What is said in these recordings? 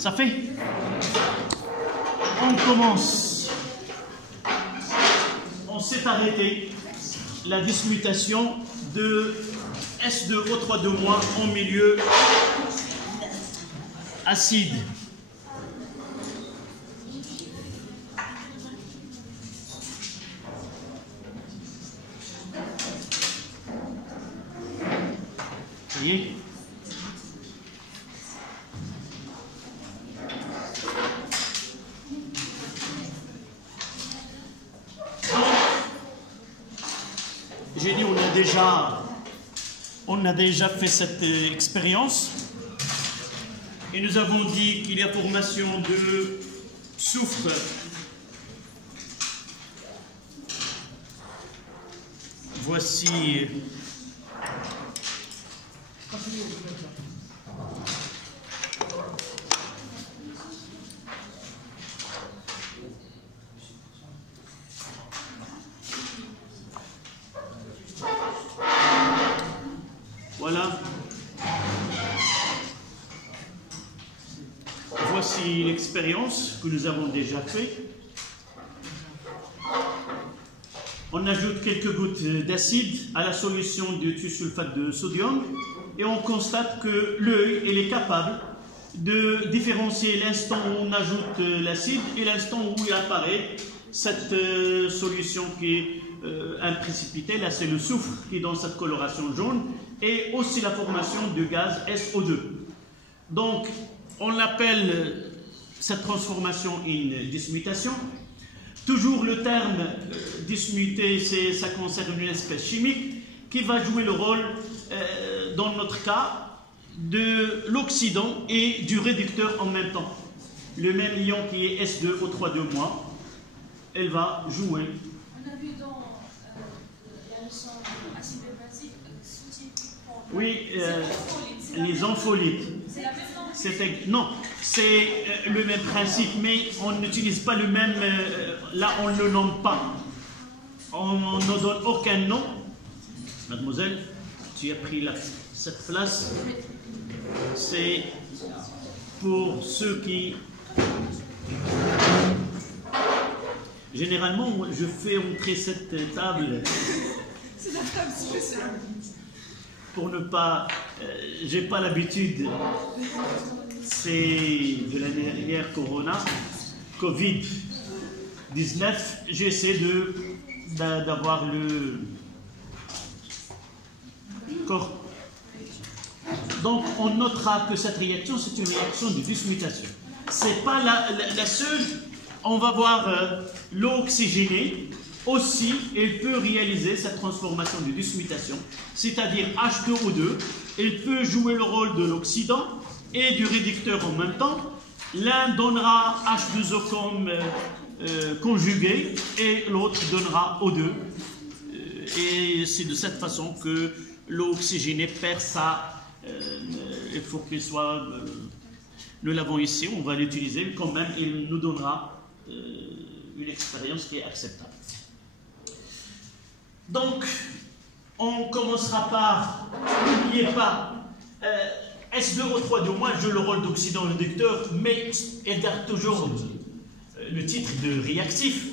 Ça fait? On commence. On s'est arrêté. La dismutation de S2O3 en milieu acide. Vous voyez? J'ai dit, on a déjà fait cette expérience et nous avons dit qu'il y a formation de soufre voici voilà. Voici l'expérience que nous avons déjà faite. On ajoute quelques gouttes d'acide à la solution de thiosulfate de sodium et on constate que l'œil est capable de différencier l'instant où on ajoute l'acide et l'instant où il apparaît cette solution qui est un précipité. Là, c'est le soufre qui est dans cette coloration jaune et aussi la formation de gaz SO2. Donc, on appelle cette transformation une dismutation. Toujours le terme dismuté, ça concerne une espèce chimique qui va jouer le rôle, dans notre cas, de l'oxydant et du réducteur en même temps. Le même ion qui est S2O3 elle va jouer. On a vu dans la leçon acide et basique, oui, les ampholites. c'est la même Non, c'est le même principe, mais on n'utilise pas le même. Là, on ne le nomme pas. On ne donne aucun nom. Mademoiselle, tu as pris cette place. C'est pour ceux qui. Généralement, je fais entrer cette table. C'est la table spéciale. Pour ne pas. J'ai pas l'habitude. C'est de la dernière Corona, Covid-19. J'essaie d'avoir le corps. Donc, on notera que cette réaction, c'est une réaction de dismutation. C'est pas la seule. On va voir l'eau oxygénée aussi, elle peut réaliser cette transformation de dismutation, c'est-à-dire H2O2. Elle peut jouer le rôle de l'oxydant et du réducteur en même temps. L'un donnera H2O comme conjugué et l'autre donnera O2. Et c'est de cette façon que l'eau oxygénée perd sa... il faut qu'il soit... nous l'avons ici, on va l'utiliser, mais quand même, il nous donnera une expérience qui est acceptable. Donc, on commencera par, n'oubliez pas, S2O3 joue le rôle d'oxydant réducteur, mais elle garde toujours le titre de réactif.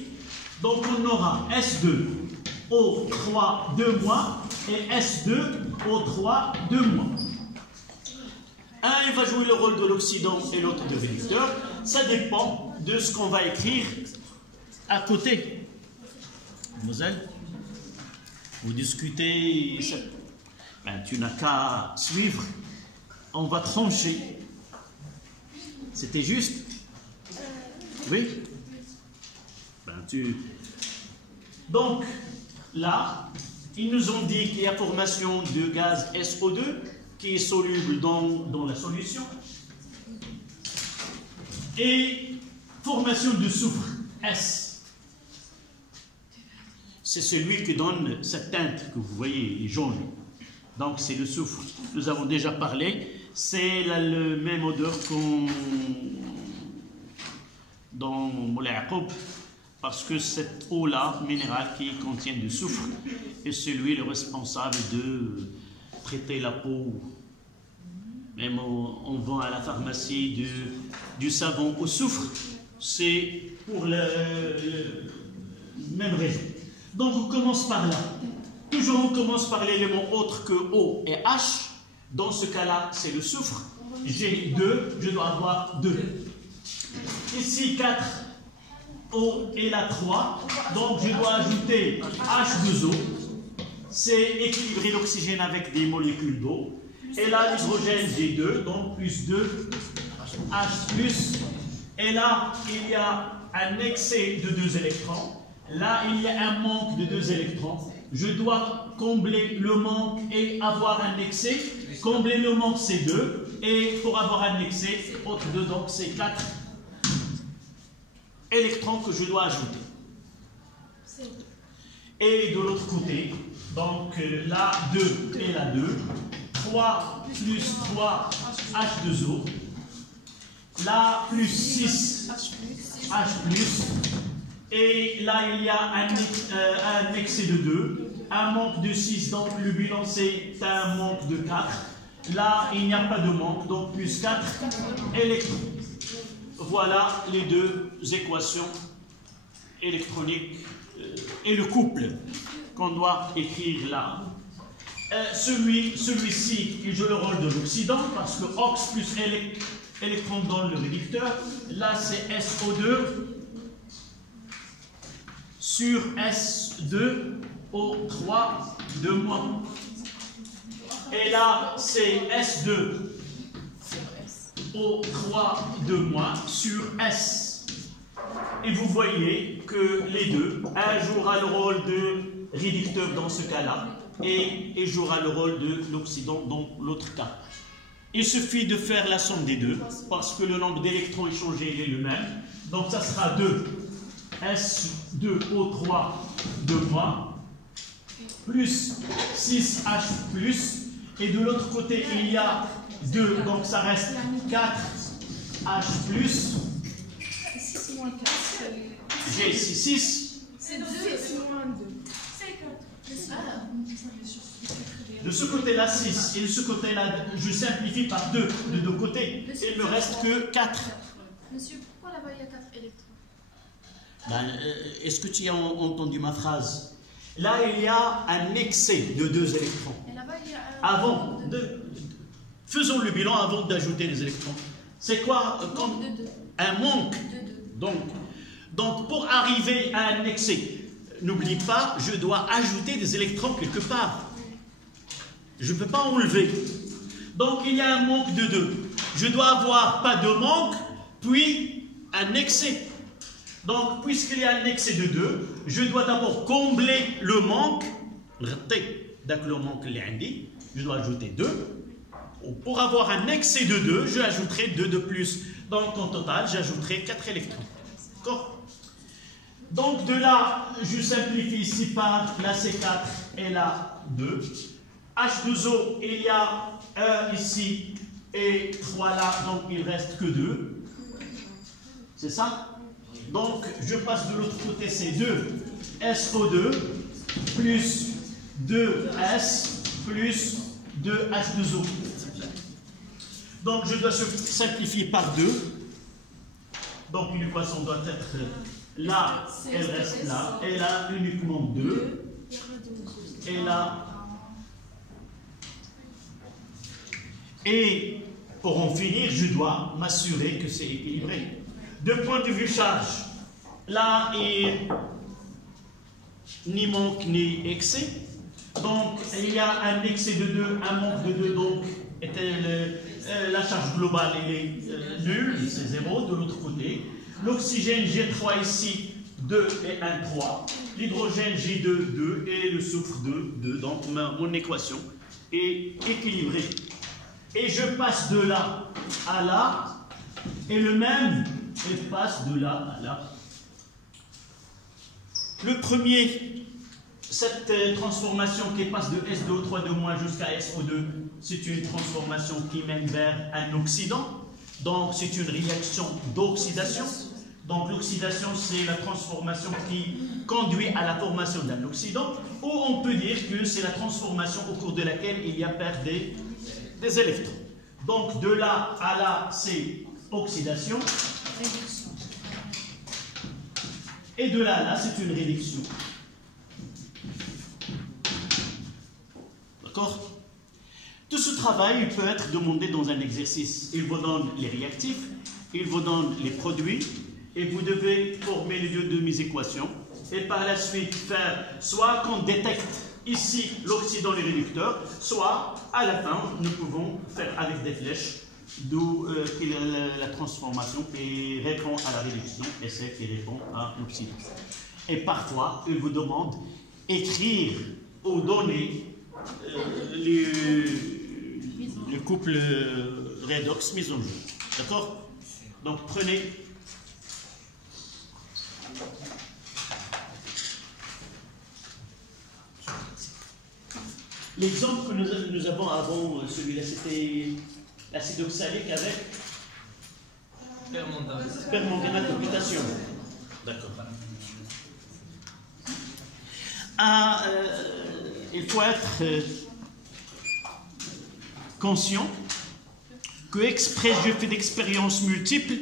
Donc, on aura S2O3 et S2O3 Un, il va jouer le rôle de l'oxydant et l'autre de réducteur. Ça dépend de ce qu'on va écrire à côté. Mademoiselle, vous discutez, ben, tu n'as qu'à suivre. On va trancher. C'était juste? Oui? Ben, Donc, là, ils nous ont dit qu'il y a formation de gaz SO2 qui est soluble dans la solution. Et formation de soufre, S. C'est celui qui donne cette teinte que vous voyez, jaune. Donc c'est le soufre. Nous avons déjà parlé. C'est la même odeur qu'on dans Moulay Yacoub, parce que cette eau-là, minérale qui contient du soufre, est celui le responsable de traiter la peau. Mais même on vend à la pharmacie du savon au soufre, c'est pour la même raison. Donc on commence par là. Toujours on commence par l'élément autre que O et H. Dans ce cas-là, c'est le soufre. J'ai 2, je dois avoir 2. Ici 4, O et la 3. Donc je dois ajouter H2O. C'est équilibrer l'oxygène avec des molécules d'eau. Et là, l'hydrogène, j'ai 2, donc plus 2, H plus. Et là, il y a un excès de 2 électrons. Là, il y a un manque de 2 électrons. Je dois combler le manque et avoir un excès. Combler le manque, c'est 2. Et pour avoir un excès, autre 2, donc c'est 4 électrons que je dois ajouter. Et de l'autre côté, donc là, 2 et là, 2. 3 plus 3 H2O. Là, plus 6 H plus. Et là, il y a un excès de 2. Un manque de 6, donc le bilan, c'est un manque de 4. Là, il n'y a pas de manque, donc plus 4 électrons. Voilà les deux équations électroniques et le couple qu'on doit écrire là. Celui-ci, il joue le rôle de l'oxydant parce que OX plus électron dans le réducteur. Là, c'est SO2 sur S2O3 de moins. Et là, c'est S2O3 de moins sur S. Et vous voyez que les deux, un jouera le rôle de réducteur dans ce cas-là, et jouera le rôle de l'oxydant dans l'autre cas. Il suffit de faire la somme des deux, parce que le nombre d'électrons échangés il est le même. Donc ça sera 2 S2O3 de moins, plus 6H plus, et de l'autre côté il y a 2, donc ça reste 4H plus. J'ai 6. C'est 2 moins 2. C'est 4. De ce côté-là, 6. Et de ce côté-là, je simplifie par 2 de deux côtés. Et il ne me reste que 4. Monsieur, pourquoi là-bas il y a 4 électrons? Est-ce que tu as entendu ma phrase? Là, il y a un excès de 2 électrons. Et là-bas, il y a Avant, faisons le bilan avant d'ajouter les électrons. C'est quoi un manque de 2. Donc, pour arriver à un excès, n'oublie pas, je dois ajouter des électrons quelque part. Je ne peux pas enlever. Donc, il y a un manque de 2. Je dois avoir pas de manque, puis un excès. Donc, puisqu'il y a un excès de 2, je dois d'abord combler le manque. Je dois ajouter 2. Pour avoir un excès de 2, je ajouterai 2 de plus. Donc, en total, j'ajouterai 4 électrons. D'accord? Donc, de là, je simplifie ici par la C4 et la 2. H2O, il y a 1 ici et 3 là, donc il ne reste que 2. C'est ça? Donc, je passe de l'autre côté, c'est 2 SO2 plus 2S plus 2 H2O. Donc, je dois simplifier par 2. Donc, une équation doit être là, elle reste là. Et là, uniquement 2. Et là. Et pour en finir, je dois m'assurer que c'est équilibré. De point de vue charge, là, il ni manque ni excès. Donc, il y a un excès de 2, un manque de 2, donc la charge globale elle est nulle, c'est 0 de l'autre côté. L'oxygène G3 ici, 2 et 1, 3. L'hydrogène G2, 2 et le soufre 2, 2. Donc, mon équation est équilibrée. Et je passe de là à là, et le même, il passe de là à là. Le premier, cette transformation qui passe de SO3 de moins jusqu'à SO2, c'est une transformation qui mène vers un oxydant. Donc, c'est une réaction d'oxydation. Donc, l'oxydation, c'est la transformation qui conduit à la formation d'un oxydant. Ou on peut dire que c'est la transformation au cours de laquelle il y a perte des électrons. Donc de là à là, c'est oxydation. Réduction. Et de là à là, c'est une réduction. D'accord? Tout ce travail il peut être demandé dans un exercice. Il vous donne les réactifs, il vous donne les produits, et vous devez former les deux de mes équations. Et par la suite, faire soit qu'on détecte ici l'oxydant les réducteurs, soit à la fin, nous pouvons faire avec des flèches, d'où la transformation qui répond à la réduction et celle qui répond à l'oxydation. Et parfois, il vous demande d'écrire ou donner le couple redox mis en jeu. D'accord? Donc prenez. L'exemple que nous avons avant celui-là, c'était l'acide oxalique avec permanganate de potassium. D'accord. Il faut être conscient que j'ai fait d'expériences multiples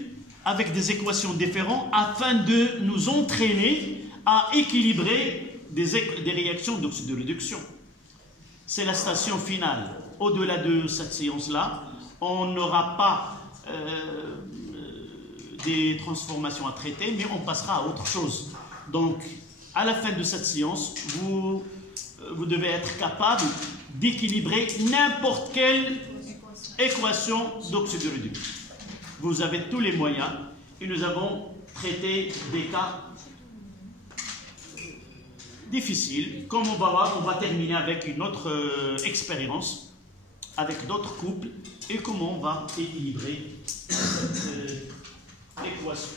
avec des équations différentes afin de nous entraîner à équilibrer des réactions d'oxydoréduction. C'est la station finale. Au-delà de cette séance-là, on n'aura pas des transformations à traiter, mais on passera à autre chose. Donc, à la fin de cette séance, vous devez être capable d'équilibrer n'importe quelle équation d'oxydoréduction. Vous avez tous les moyens et nous avons traité des cas difficiles. Comme on va voir, on va terminer avec une autre expérience, avec d'autres couples et comment on va équilibrer cette équation.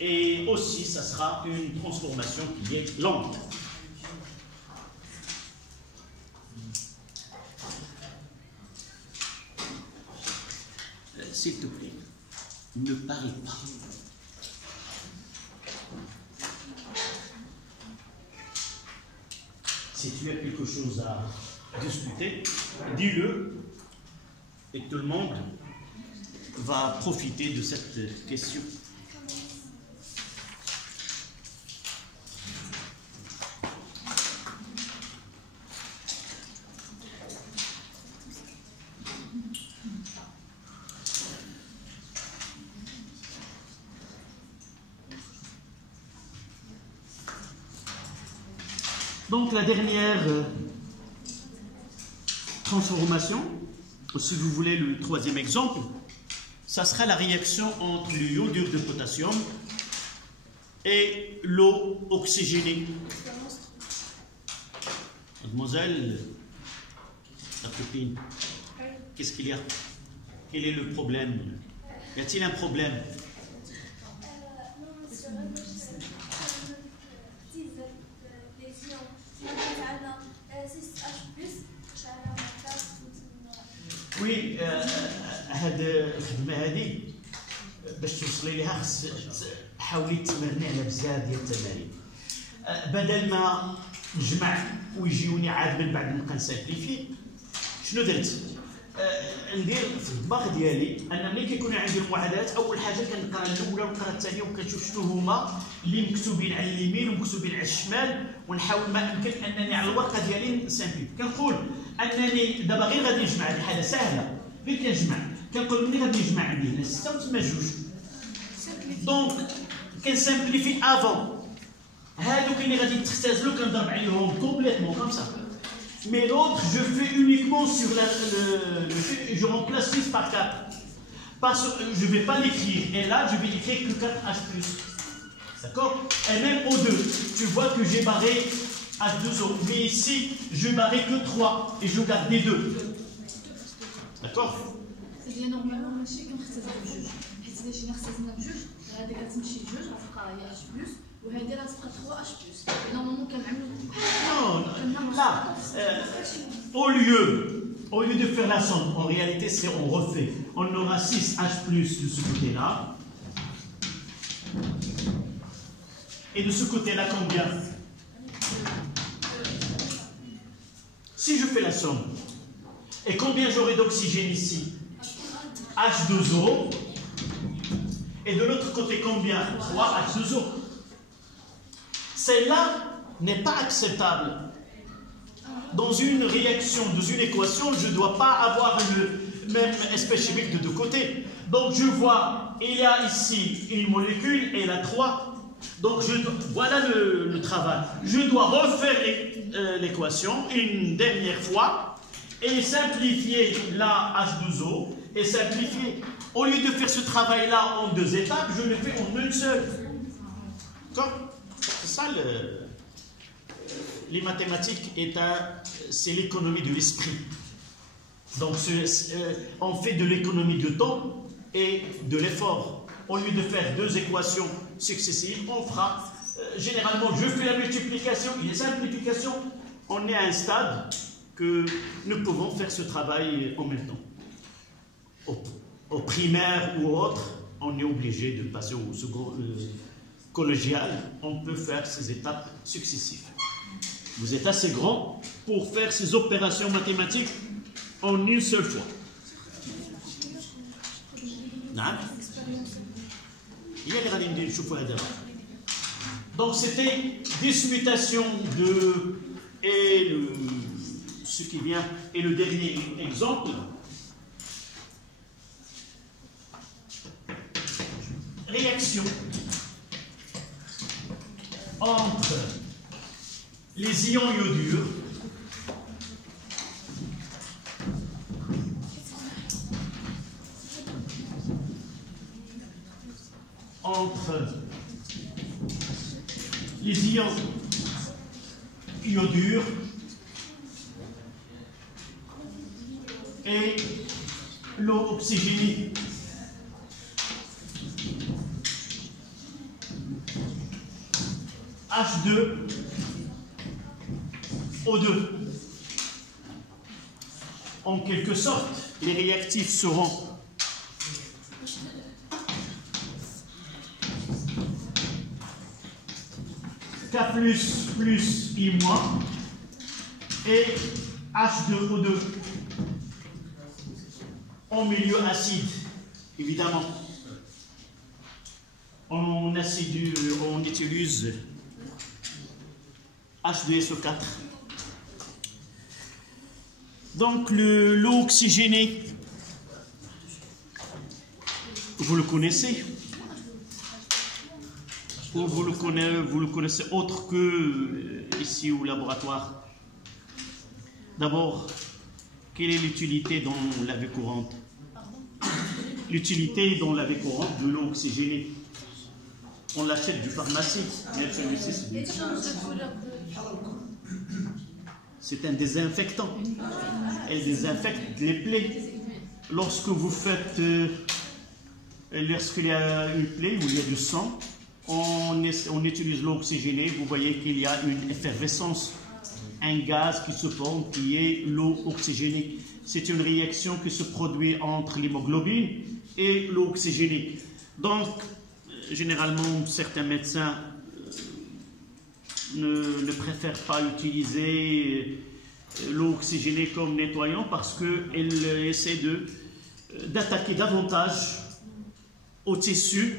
Et aussi, ça sera une transformation qui est lente. S'il te plaît, ne parle pas. Si tu as quelque chose à discuter, dis-le et tout le monde va profiter de cette question. Donc la dernière transformation, si vous voulez le troisième exemple, ça sera la réaction entre le iodure de potassium et l'eau oxygénée. Mademoiselle, la copine, qu'est-ce qu'il y a? Quel est le problème? Y a-t-il un problème? Oui, هاد الخدمة هذه باش توصلي لها خص حاولي تمرني على بزاف ديال التمارين. بدل ما نجمع ويجيوني عاد من بعد نبقى نسامبليفي، شنو درت؟ ندير في الدماغ ديالي ان ملي كيكون عندي المعادلات اول حاجه كنقرا الاولى ونقرا الثانيه وكنشوف شنو هما اللي مكتوبين على اليمين ومكتوبين على الشمال ونحاول ما امكن انني على الورقه ديالي نسامبليفي. كنقول انني دابا غير غادي نجمع، هذه حاجه سهله غير كنجمع، كنقول ملي غادي نجمع عندي هنا 6 وتما 2 دونك كنسامبليفي افون. هادوك اللي غادي تختزلوا كنضرب عليهم كومبليتمون كوم سا. Mais l'autre, je fais uniquement sur le fait, je remplace 6 par 4. Parce que je ne vais pas l'écrire. Et là, je vais écrire que 4H+. D'accord? Et même O2, tu vois que j'ai barré H2O. Mais ici, je vais barrer que 3. Et je garde les 2. D'accord? C'est normalement ماشي كنختزل بجوج، حيت الا جينا اختزلنا بجوج هذه كتمشي بجوج غتبقى هي اش بلس وهذه راه تبقى 3 اش بلس. نورمالمون كنعملوا là, au lieu de faire la somme, en réalité, c'est on refait. On aura 6H plus de ce côté-là. Et de ce côté-là, combien? Si je fais la somme, Et combien j'aurai d'oxygène ici? H2O. Et de l'autre côté, combien? 3H2O. Celle-là n'est pas acceptable. Dans une réaction, dans une équation, je ne dois pas avoir le même espèce chimique de deux côtés. Donc je vois, il y a ici une molécule et elle a 3. Donc voilà le travail. Je dois refaire l'équation une dernière fois et simplifier la H2O et simplifier. Au lieu de faire ce travail-là en 2 étapes, je le fais en une seule. C'est ça les mathématiques, c'est l'économie de l'esprit. Donc on fait de l'économie de temps et de l'effort. Au lieu de faire 2 équations successives, on fera, généralement je fais la multiplication et la simplification, on est à un stade que nous pouvons faire ce travail en même temps. Au primaire ou autre, on est obligé de passer au second collégial, on peut faire ces étapes successives. Vous êtes assez grand pour faire ces opérations mathématiques en une seule fois. Donc c'était dismutation de ce qui vient et le dernier exemple. Réaction entre les ions iodures et l'eau oxygénée. H2O2. En quelque sorte, les réactifs seront K+, I- et H2O2 en milieu acide, évidemment. On utilise H2SO4. Donc l'eau oxygénée, vous le connaissez, ou vous le connaissez autre que ici au laboratoire. D'abord, quelle est l'utilité dans la vie courante? L'utilité dans la vie courante de l'eau oxygénée. On l'achète du pharmacie. C'est un désinfectant. Elle désinfecte les plaies. Lorsque vous faites, lorsqu'il y a une plaie où il y a du sang, on utilise l'eau oxygénée. Vous voyez qu'il y a une effervescence, un gaz qui se forme qui est l'eau oxygénée. C'est une réaction qui se produit entre l'hémoglobine et l'eau oxygénée. Donc, généralement, certains médecins ne préfèrent pas utiliser l'eau oxygénée comme nettoyant parce qu'elle essaie d'attaquer davantage au tissu.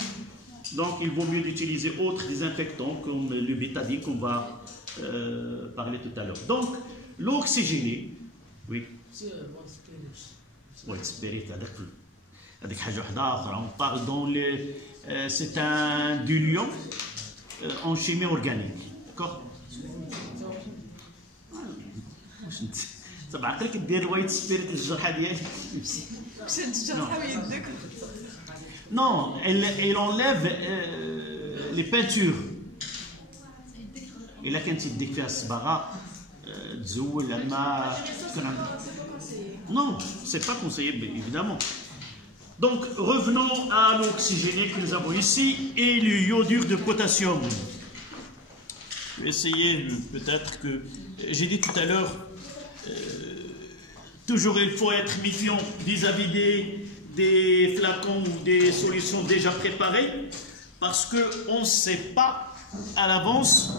Donc, il vaut mieux utiliser autres désinfectants comme le bétadine qu'on va parler tout à l'heure. Donc, l'eau oxygénée, oui. On parle dans les... c'est un diluant en chimie organique. D'accord? Non, elle enlève les peintures. إلا كانت يديك فيها الصباغة تزول ما تكون عندك. Non, c'est pas conseillé, évidemment. Donc, revenons à l'eau oxygénée que nous avons ici et le iodure de potassium. Je vais essayer, peut-être que... J'ai dit tout à l'heure, toujours il faut être méfiant vis-à-vis des flacons ou des solutions déjà préparées, parce qu'on ne sait pas à l'avance,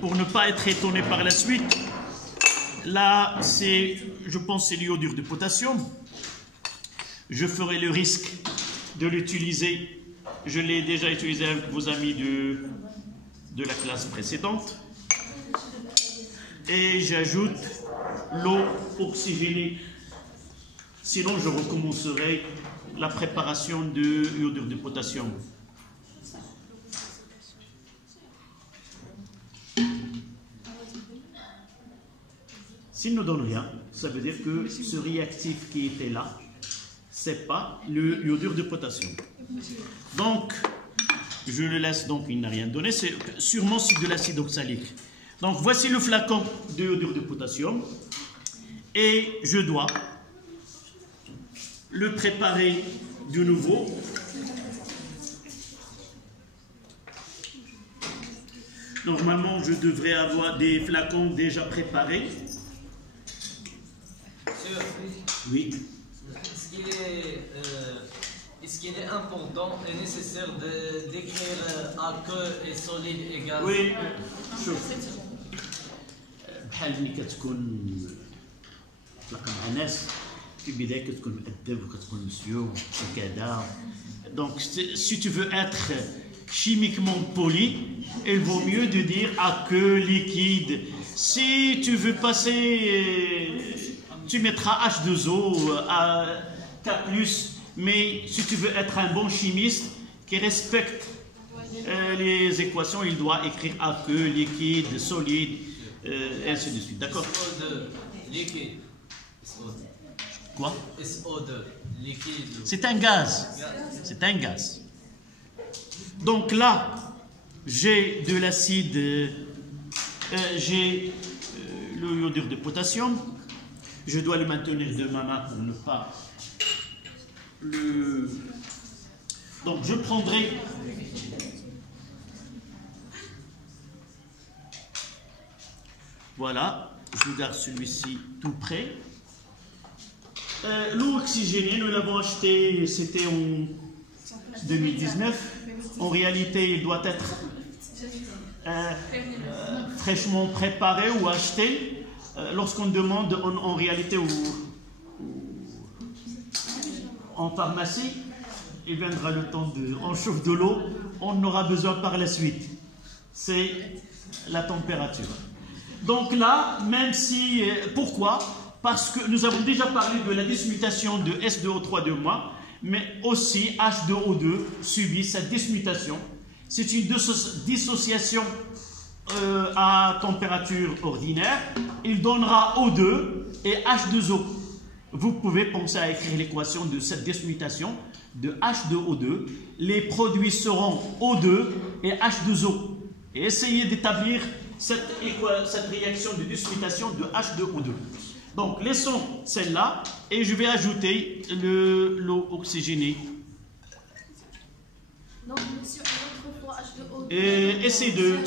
pour ne pas être étonné par la suite, là, je pense, c'est l'iodure de potassium. Je ferai le risque de l'utiliser. Je l'ai déjà utilisé avec vos amis de la classe précédente. Et j'ajoute l'eau oxygénée. Sinon, je recommencerai la préparation de l'iodure de potassium. S'il ne donne rien, ça veut dire que ce réactif qui était là, c'est pas le iodure de potassium. Donc, je le laisse, donc il n'a rien donné, c'est sûrement de l'acide oxalique. Donc, voici le flacon de iodure de potassium et je dois le préparer de nouveau. Normalement, je devrais avoir des flacons déjà préparés. Oui. Est-ce qu'il est important et nécessaire d'écrire aqueux et solide et gaz? Oui. بحال ملي كتكون تلاقى مع ناس في البدايه كتكون مؤدب وكتكون مسيو وكذا. Donc si tu veux être chimiquement poli, il vaut mieux de dire aqueux, liquide. Si tu veux passer, tu mettras H2O, K+, mais si tu veux être un bon chimiste qui respecte les équations, il doit écrire aqueux, liquide, solide, et ainsi de suite. D'accord? SO2, liquide. Quoi? SO2, liquide. C'est un gaz. C'est un gaz. Donc là, j'ai de l'acide, j'ai le iodure de potassium. Je dois le maintenir de ma main pour ne pas le... Donc je prendrai... Voilà, je garde celui-ci tout près. L'eau oxygénée, nous l'avons acheté, c'était en 2019. En réalité, il doit être fraîchement préparé ou acheté. Lorsqu'on demande en réalité en pharmacie, il viendra le temps on chauffe de l'eau, on aura besoin par la suite. C'est la température. Donc là, même si... Pourquoi? Parce que nous avons déjà parlé de la dismutation de S2O3 de moi, mais aussi H2O2 subit cette dismutation. C'est une dissociation à température ordinaire. Il donnera O2 et H2O. Vous pouvez penser à écrire l'équation de cette dismutation de H2O2. Les produits seront O2 et H2O. Et essayez d'établir cette réaction de dismutation de H2O2. Donc, laissons celle-là et je vais ajouter l'eau oxygénée. Donc, monsieur, autrefois H2O2. Et essayez de...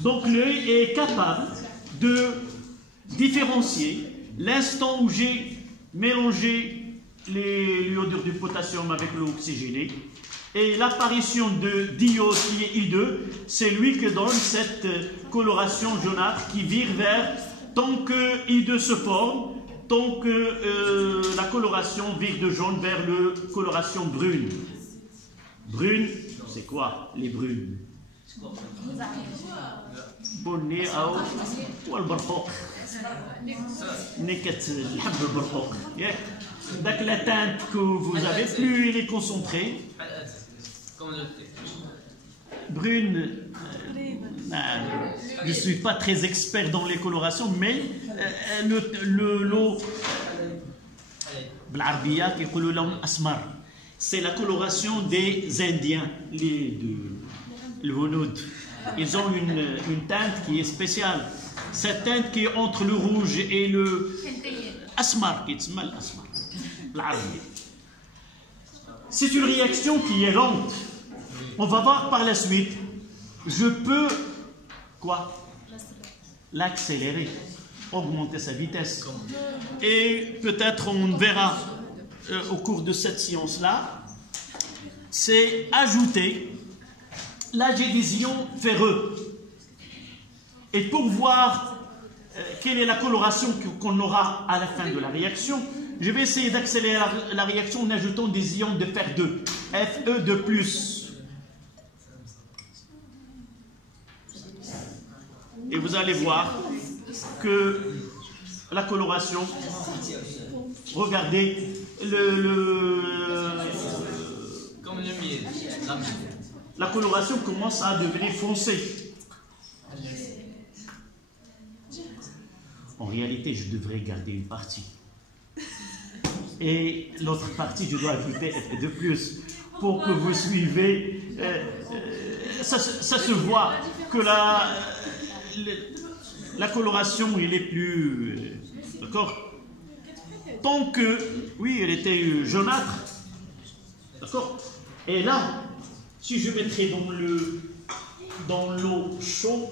Donc, l'œil est capable de différencier l'instant où j'ai mélangé l'iodure de potassium avec l'eau oxygénée. Et l'apparition de d'iode qui est I2, c'est lui qui donne cette coloration jaunâtre qui vire vers, tant que I2 se forme, tant que la coloration vire de jaune vers la coloration brune. Brune, c'est quoi les brunes? Bonnet ou البرقوق نكت الحب البرقوق ياك داك la teinte que vous avez plus il est concentré. Brune, je ne suis pas très expert dans les colorations, mais l'eau بالعربية كيقولوا لهم أسمر. C'est la coloration des Indiens, le Hounoud. Ils ont une teinte qui est spéciale. Cette teinte qui est entre le rouge et le asmar, qui est mal asmar. C'est une réaction qui est lente. On va voir par la suite. Je peux quoi? L'accélérer, augmenter sa vitesse. Et peut-être on verra au cours de cette séance-là, c'est ajouter l'adhésion ferreux. Et pour voir quelle est la coloration qu'on aura à la fin de la réaction, je vais essayer d'accélérer la réaction en ajoutant des ions de fer 2, Fe2+. Et vous allez voir que la coloration, regardez, Comme le miel. la coloration commence à devenir foncée. En réalité, je devrais garder une partie. Et l'autre partie, je dois ajouter Fe2+, pour que vous suivez. Ça se voit que la coloration, elle est plus... D'accord? Tant que, oui, elle était jaunâtre. D'accord? Et là, si je mettrais dans l'eau chaude,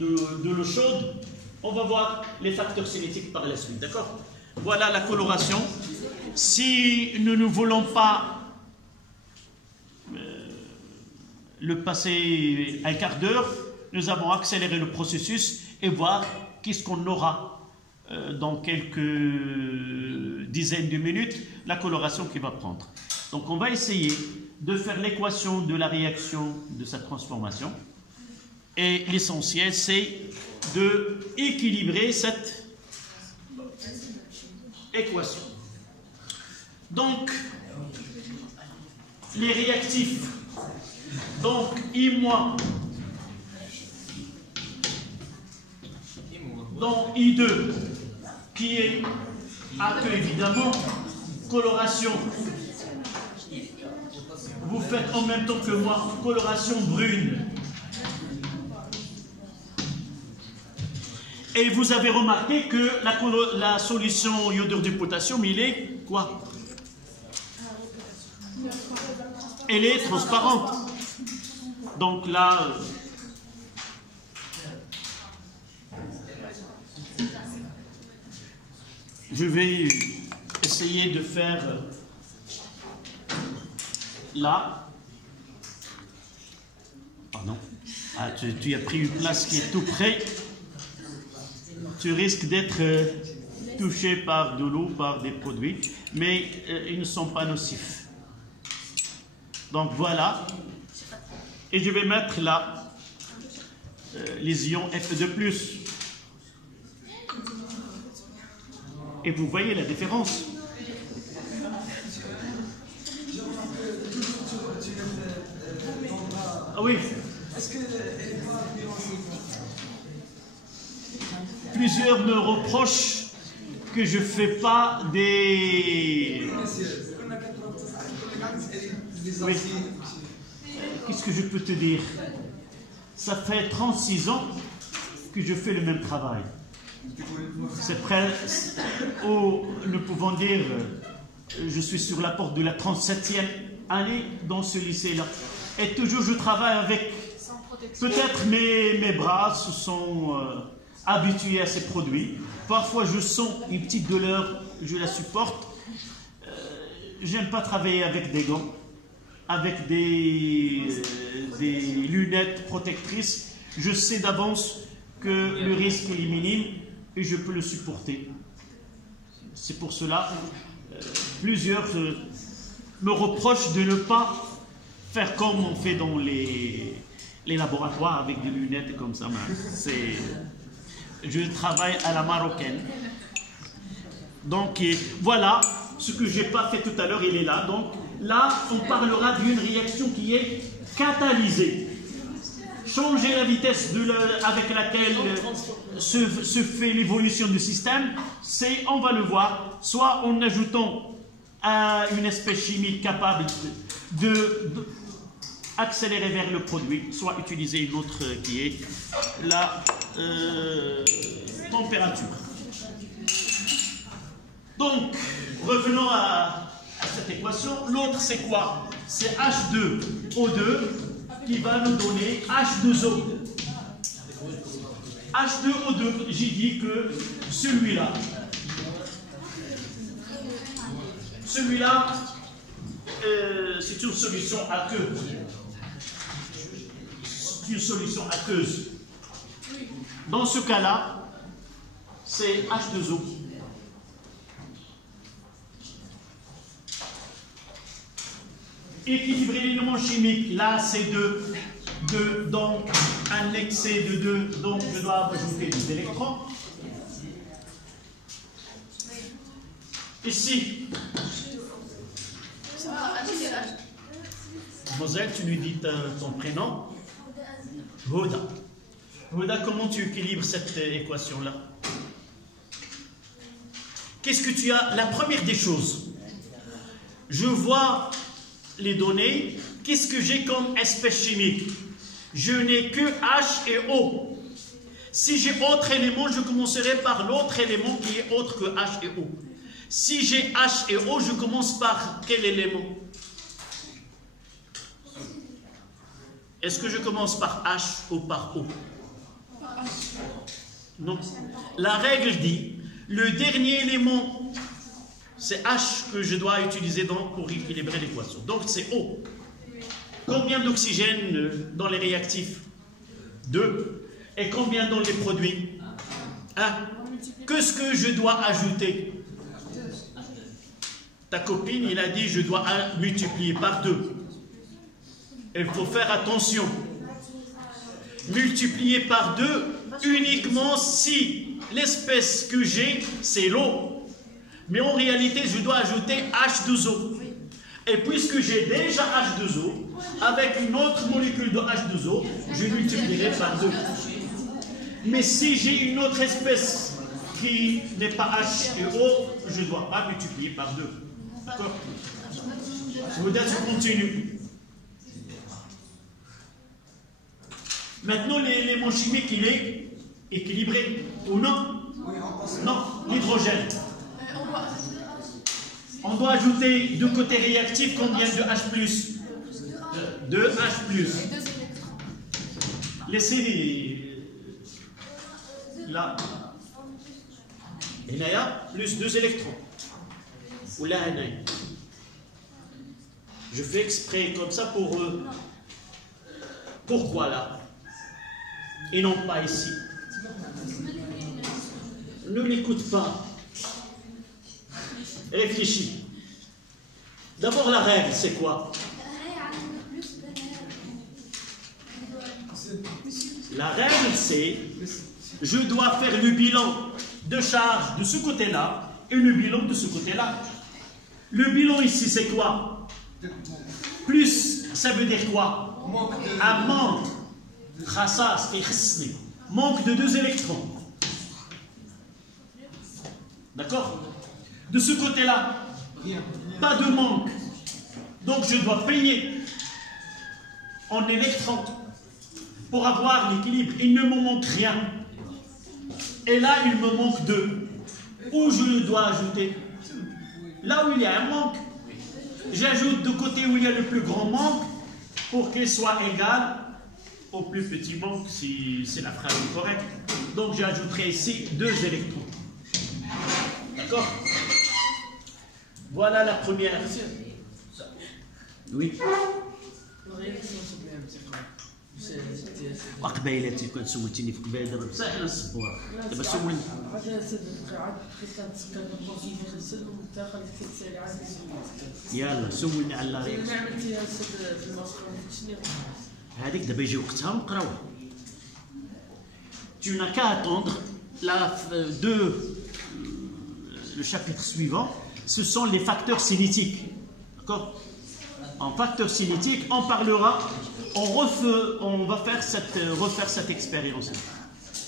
de l'eau chaude, on va voir les facteurs cinétiques par la suite. D'accord? Voilà la coloration. Si nous ne voulons pas le passer un quart d'heure, nous avons accéléré le processus et voir qu'est-ce qu'on aura dans quelques dizaines de minutes, la coloration qu'il va prendre. Donc on va essayer de faire l'équation de la réaction de sa transformation. Et l'essentiel, c'est de équilibrer cette équation. Donc, les réactifs, donc I-, dans I2, qui est aqueux évidemment, coloration, vous faites en même temps que moi, coloration brune. Et vous avez remarqué que la solution iodure du potassium, il est quoi? Elle est transparente. Donc là, je vais essayer de faire là. Pardon. Ah, tu as pris une place qui est tout près. Tu risques d'être touché par de l'eau, par des produits, mais ils ne sont pas nocifs. Donc voilà. Et je vais mettre là les ions Fe2+. Et vous voyez la différence. Ah oui. Plusieurs me reprochent que je ne fais pas des... Oui. Qu'est-ce que je peux te dire? Ça fait 36 ans que je fais le même travail. C'est près, nous pouvons dire, je suis sur la porte de la 37e année dans ce lycée-là. Et toujours je travaille avec, peut-être mes bras se sont habitués à ces produits. Parfois je sens une petite douleur, je la supporte. J'aime pas travailler avec des gants, avec des lunettes protectrices. Je sais d'avance que le risque est minime et je peux le supporter. C'est pour cela, plusieurs me reprochent de ne pas faire comme on fait dans les laboratoires avec des lunettes comme ça. Je travaille à la marocaine. Donc voilà, ce que je n'ai pas fait tout à l'heure, il est là. Donc là, on parlera d'une réaction qui est catalysée. Changer la vitesse avec laquelle se fait l'évolution du système, c'est, on va le voir, soit en ajoutant une espèce chimique capable de accélérer vers le produit, soit utiliser une autre qui est la température. Donc, revenons à cette équation. L'autre, c'est quoi? C'est H2O2 qui va nous donner H2O. H2O2, j'ai dit que celui-là, c'est une solution aqueuse. C'est une solution aqueuse. Dans ce cas-là, c'est H2O. Équilibrer l'élément chimique, là c'est 2, donc un excès de 2, donc je dois ajouter des électrons. Ici, Moselle, tu lui dis ton prénom. Hoda. Hoda, comment tu équilibres cette équation-là? Qu'est-ce que tu as? La première des choses, je vois les données. Qu'est-ce que j'ai comme espèce chimique? Je n'ai que H et O. Si j'ai autre élément, je commencerai par l'autre élément qui est autre que H et O. Si j'ai H et O, je commence par quel élément? Est-ce que je commence par H ou par O? Non. La règle dit, le dernier élément, c'est H que je dois utiliser pour équilibrer l'équation. Donc c'est O. Combien d'oxygène dans les réactifs? 2. Et combien dans les produits? 1. Qu'est-ce que je dois ajouter? Ta copine, il a dit, je dois multiplier par 2. Il faut faire attention. Multiplier par 2 uniquement si l'espèce que j'ai, c'est l'eau. Mais en réalité, je dois ajouter H2O. Et puisque j'ai déjà H2O, avec une autre molécule de H2O, je multiplierai par 2. Mais si j'ai une autre espèce qui n'est pas H et O, je ne dois pas multiplier par 2. D'accord? Vous dites, je continue. Maintenant, l'élément chimique, il est équilibré ou non? Non, l'hydrogène. On doit ajouter de côté réactif combien de H+? 2 H+. Laissez là. Hénaya, plus 2 électrons. Ou là, Hénaya. Je fais exprès comme ça pour... pourquoi là? Et non pas ici. Ne l'écoute pas. Réfléchis. D'abord, la règle, c'est quoi? La règle, c'est je dois faire le bilan de charge de ce côté-là et le bilan de ce côté-là. Le bilan ici, c'est quoi? Plus, ça veut dire quoi? Un manque. Manque de 2 électrons. D'accord? De ce côté-là, pas de manque. Donc je dois payer en électrons pour avoir l'équilibre. Il ne me manque rien. Et là, il me manque 2. Où je dois ajouter? Là où il y a un manque, j'ajoute de côté où il y a le plus grand manque pour qu'il soit égal au plus petit manque, si c'est la phrase correcte. Donc j'ajouterai ici 2 électrons. D'accord? Voilà la première. Oui. وقبيله كنت سولتيني في قبيله دابا بصح انا الصبور دابا سولني يلا سولني على هذيك دابا يجي وقتها ونقراوها. Tu n'as qu'à attendre le chapitre suivant, ce sont les facteurs cinétiques. D'accord? En facteurs cinétiques, on parlera, on va refaire cette expérience.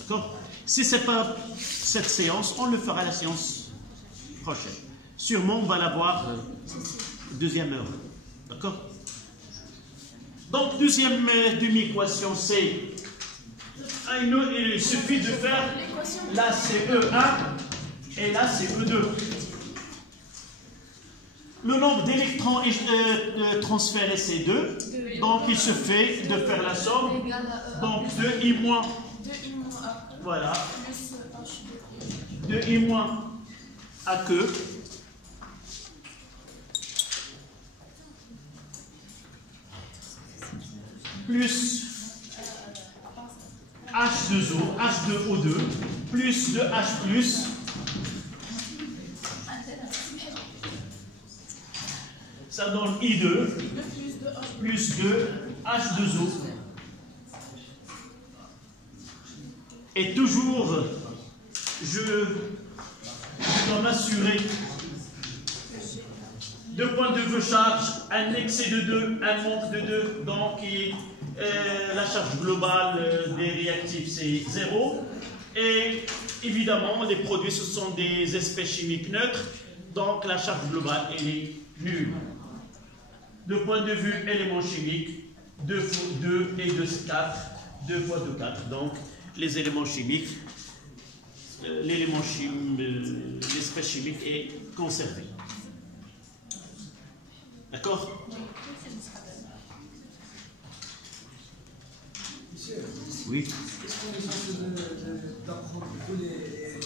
D'accord? Si ce n'est pas cette séance, on le fera la séance prochaine. Sûrement, on va la voir deuxième heure. D'accord? Donc, deuxième demi-équation, c'est... Il suffit de faire... Là, c'est E1 et là, c'est E2. Le nombre d'électrons transférés, c'est 2. Donc, il se fait de faire la somme. Donc, 2i moins. Voilà. 2i moins à que. Plus H2O, H2O2, plus 2H+, ça donne I2, plus 2H2O. Et toujours, je dois m'assurer, de point de vue charge, un excès de 2, un manque de 2, donc la charge globale des réactifs c'est 0. Et évidemment, les produits ce sont des espèces chimiques neutres, donc la charge globale elle est nulle. De point de vue éléments chimiques, 2 fois 2 et 2 c'est 4, 2 fois 2 4, donc les éléments chimiques, l'espèce chimique est conservée. D'accord? Monsieur, oui. est-ce qu'on est censé d'apprendre tous les...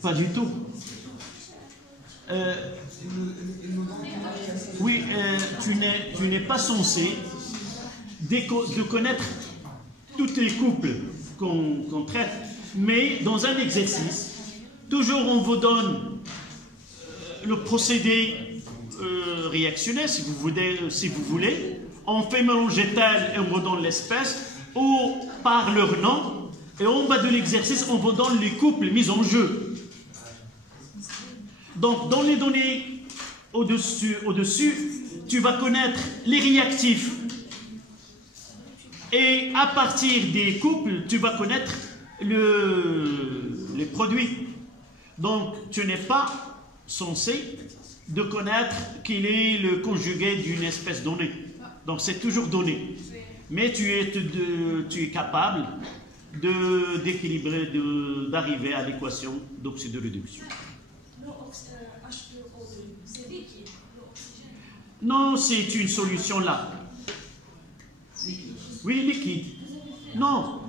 Pas du tout. Oui, tu n'es pas censé de connaître tous les couples qu'on traite, mais dans un exercice, toujours on vous donne le procédé réactionnel, si vous voulez, on fait mélanger tel et on vous donne l'espèce, ou par leur nom, et en bas de l'exercice, on vous donne les couples mis en jeu. Donc, dans les données au-dessus, tu vas connaître les réactifs. Et à partir des couples, tu vas connaître les produits. Donc, tu n'es pas censé de connaître qu'il est le conjugué d'une espèce donnée. Donc, c'est toujours donné. Mais tu es capable d'équilibrer, d'arriver à l'équation d'oxyde de réduction. Non, c'est une solution là. Oui, liquide. Non,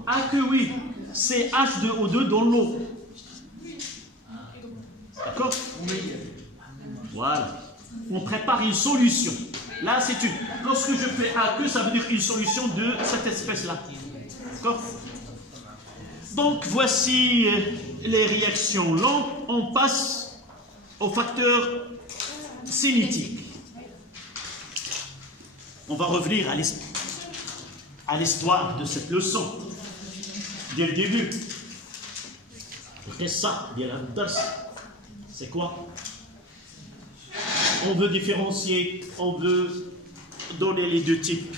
oui, c'est H2O2 dans l'eau. D'accord? Voilà. On prépare une solution. Là, c'est une. Lorsque je fais aqueux, ça veut dire une solution de cette espèce-là. D'accord? Donc, voici les réactions lentes. On passe au facteur cinétique. On va revenir à l'histoire de cette leçon. Dès le début. C'est quoi? On veut différencier, on veut donner les deux types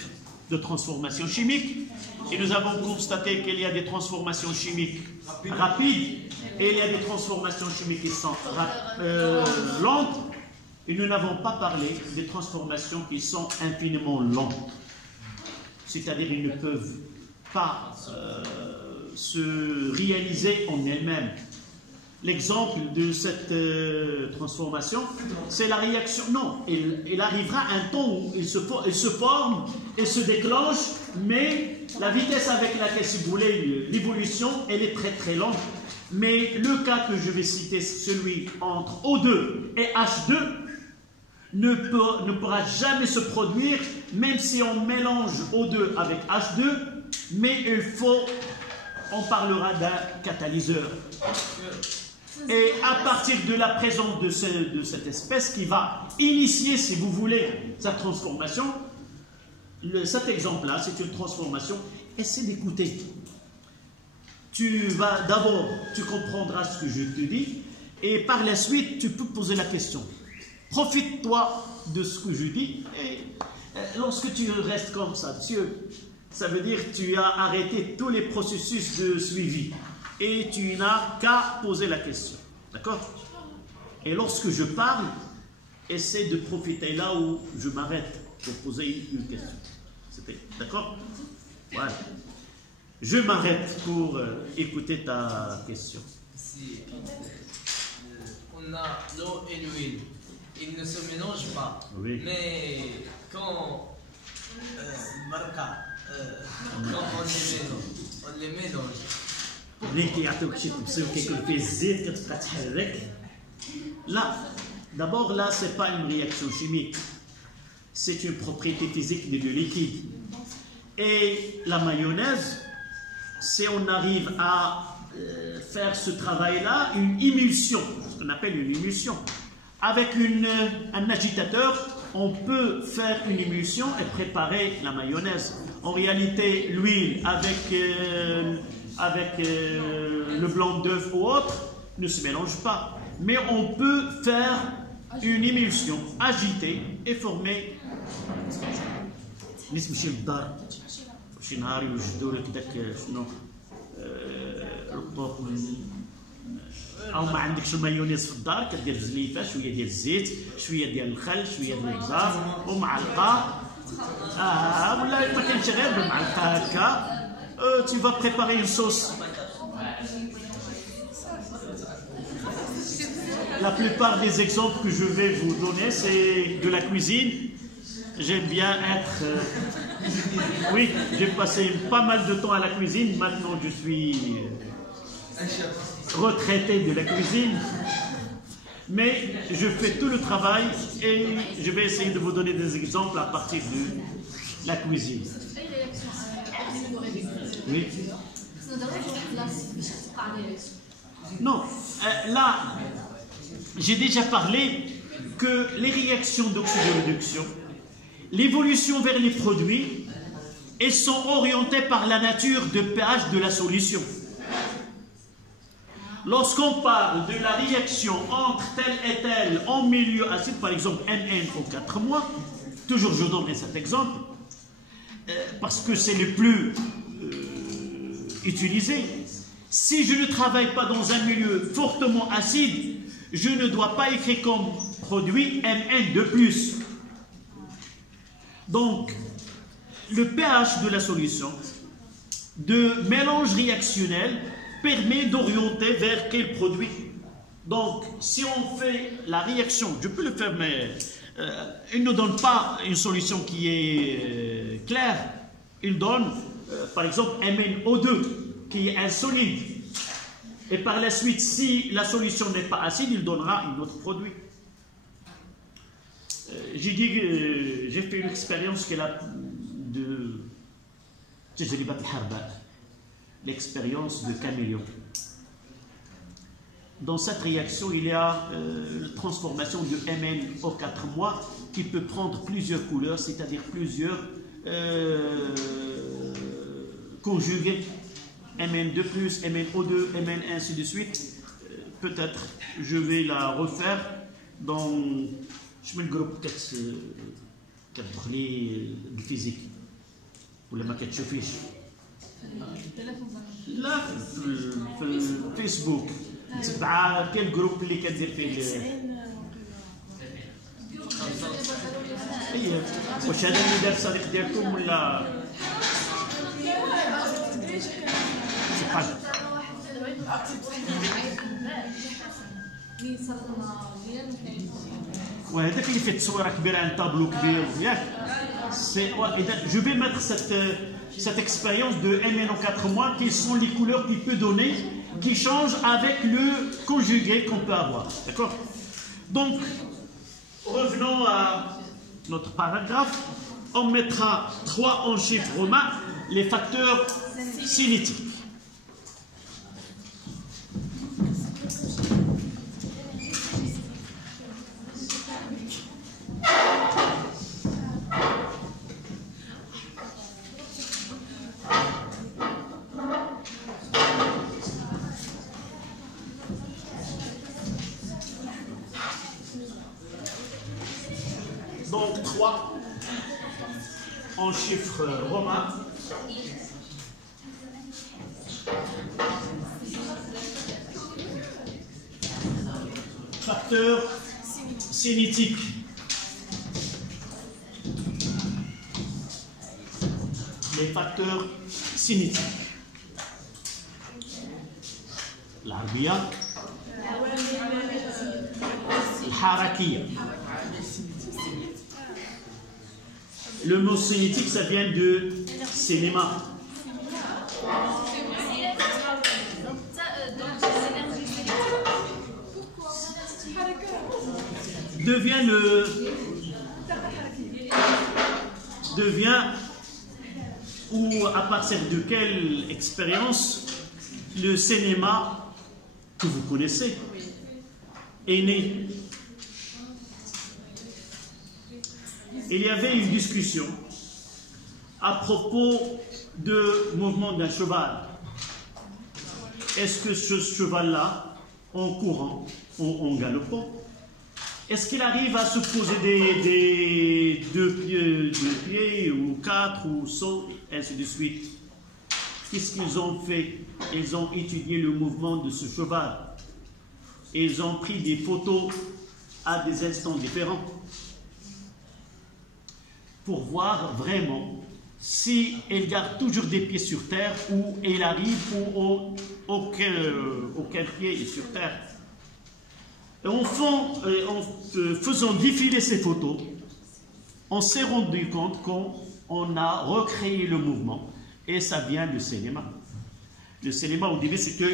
de transformations chimiques. Et nous avons constaté qu'il y a des transformations chimiques rapides et il y a des transformations chimiques qui sont lentes. Et nous n'avons pas parlé des transformations qui sont infiniment lentes. C'est-à-dire qu'ils ne peuvent pas se réaliser en elles-mêmes. L'exemple de cette transformation, c'est la réaction. Non, il arrivera un temps où il se forme et se déclenche, mais la vitesse avec laquelle, si vous voulez, l'évolution, elle est très très lente. Mais le cas que je vais citer, celui entre O2 et H2, ne pourra jamais se produire, même si on mélange O2 avec H2, mais on parlera d'un catalyseur. Et à partir de la présence de cette espèce qui va initier, si vous voulez, sa transformation, cet exemple-là, c'est une transformation. Essaie d'écouter. Tu comprendras ce que je te dis, et par la suite, tu peux poser la question. Profite-toi de ce que je dis, et lorsque tu restes comme ça, ça veut dire que tu as arrêté tous les processus de suivi. Et tu n'as qu'à poser la question. D'accord? Et lorsque je parle, essaie de profiter là où je m'arrête pour poser une question. D'accord? Voilà. Je m'arrête pour écouter ta question. Si on a l'eau et l'huile, ils ne se mélangent pas. Oui. Mais quand on les mélange. Là, d'abord, là, ce n'est pas une réaction chimique. C'est une propriété physique du liquide. Et la mayonnaise, si on arrive à faire ce travail-là, une émulsion, ce qu'on appelle une émulsion. Avec un agitateur, on peut faire une émulsion et préparer la mayonnaise. En réalité, l'huile avec le blanc d'œuf ou autre ne se mélange pas. Mais on peut faire une émulsion, agiter et former. شي نهار يوجدوا لك داك شنو الطوق او ما عندكش المايونيز في الدار كدير زليفه شويه ديال الزيت شويه ديال الخل شويه ديال الابزار ومعلقه ولا ما كانش غير بالمعلقه هكا tu vas préparer une sauce. La plupart des exemples que je vais vous donner c'est de la cuisine. J'aime bien être... oui, j'ai passé pas mal de temps à la cuisine. Maintenant, je suis retraité de la cuisine. Mais je fais tout le travail et je vais essayer de vous donner des exemples à partir de la cuisine. Oui. Non, là, j'ai déjà parlé que les réactions d'oxydoréduction, l'évolution vers les produits, elles sont orientées par la nature de pH de la solution. Lorsqu'on parle de la réaction entre tel et tel en milieu acide, par exemple MN aux 4 mois, toujours je donnerai cet exemple, parce que c'est le plus utilisé. Si je ne travaille pas dans un milieu fortement acide, je ne dois pas écrire comme produit MN de plus. Donc, le pH de la solution de mélange réactionnel permet d'orienter vers quel produit. Donc, si on fait la réaction, je peux le faire, mais il ne donne pas une solution qui est claire. Il donne, par exemple, MnO2, qui est un solide. Et par la suite, si la solution n'est pas acide, il donnera un autre produit. J'ai dit que j'ai fait une expérience qui est de l'expérience de caméléon. Dans cette réaction, il y a la transformation de Mn en 4 mois qui peut prendre plusieurs couleurs, c'est-à-dire plusieurs conjugués. Mn2+, MnO2, Mn ainsi de suite. Peut-être je vais la refaire dans شمن الجروب كتدخلي بالفيزيك ولا ما كتشوفيش؟ لا في الفيسبوك تبع كاين الجروب اللي كدير فيه واش هذا اللي دار صديق ديالكم ولا وهذاك اللي فيه تصويره كبيره عن طابلو كبير ياك je vais mettre cette expérience de MN en 4 mois, quelles sont les couleurs qu'il peut donner, qui changent avec le conjugué qu'on peut avoir. D'accord? Donc, revenons à notre paragraphe. On mettra 3 en chiffres romains, les facteurs cinétiques. Donc 3 en chiffres romains. Facteurs cinétiques. Les facteurs cinétiques. العربية الحركية. Le mot cinétique, ça vient de cinéma. ou à partir de quelle expérience le cinéma que vous connaissez est né. Il y avait une discussion à propos du mouvement d'un cheval. Est-ce que ce cheval-là, en courant ou en galopant, est-ce qu'il arrive à se poser des deux pieds ou quatre ou saut, ainsi de suite? Qu'est-ce qu'ils ont fait? Ils ont étudié le mouvement de ce cheval. Ils ont pris des photos à des instants différents pour voir vraiment si il garde toujours des pieds sur terre ou il arrive ou aucun pied est sur terre. Et en faisant défiler ces photos, on s'est rendu compte qu'on a recréé le mouvement et ça vient du cinéma. Le cinéma, au début, c'est que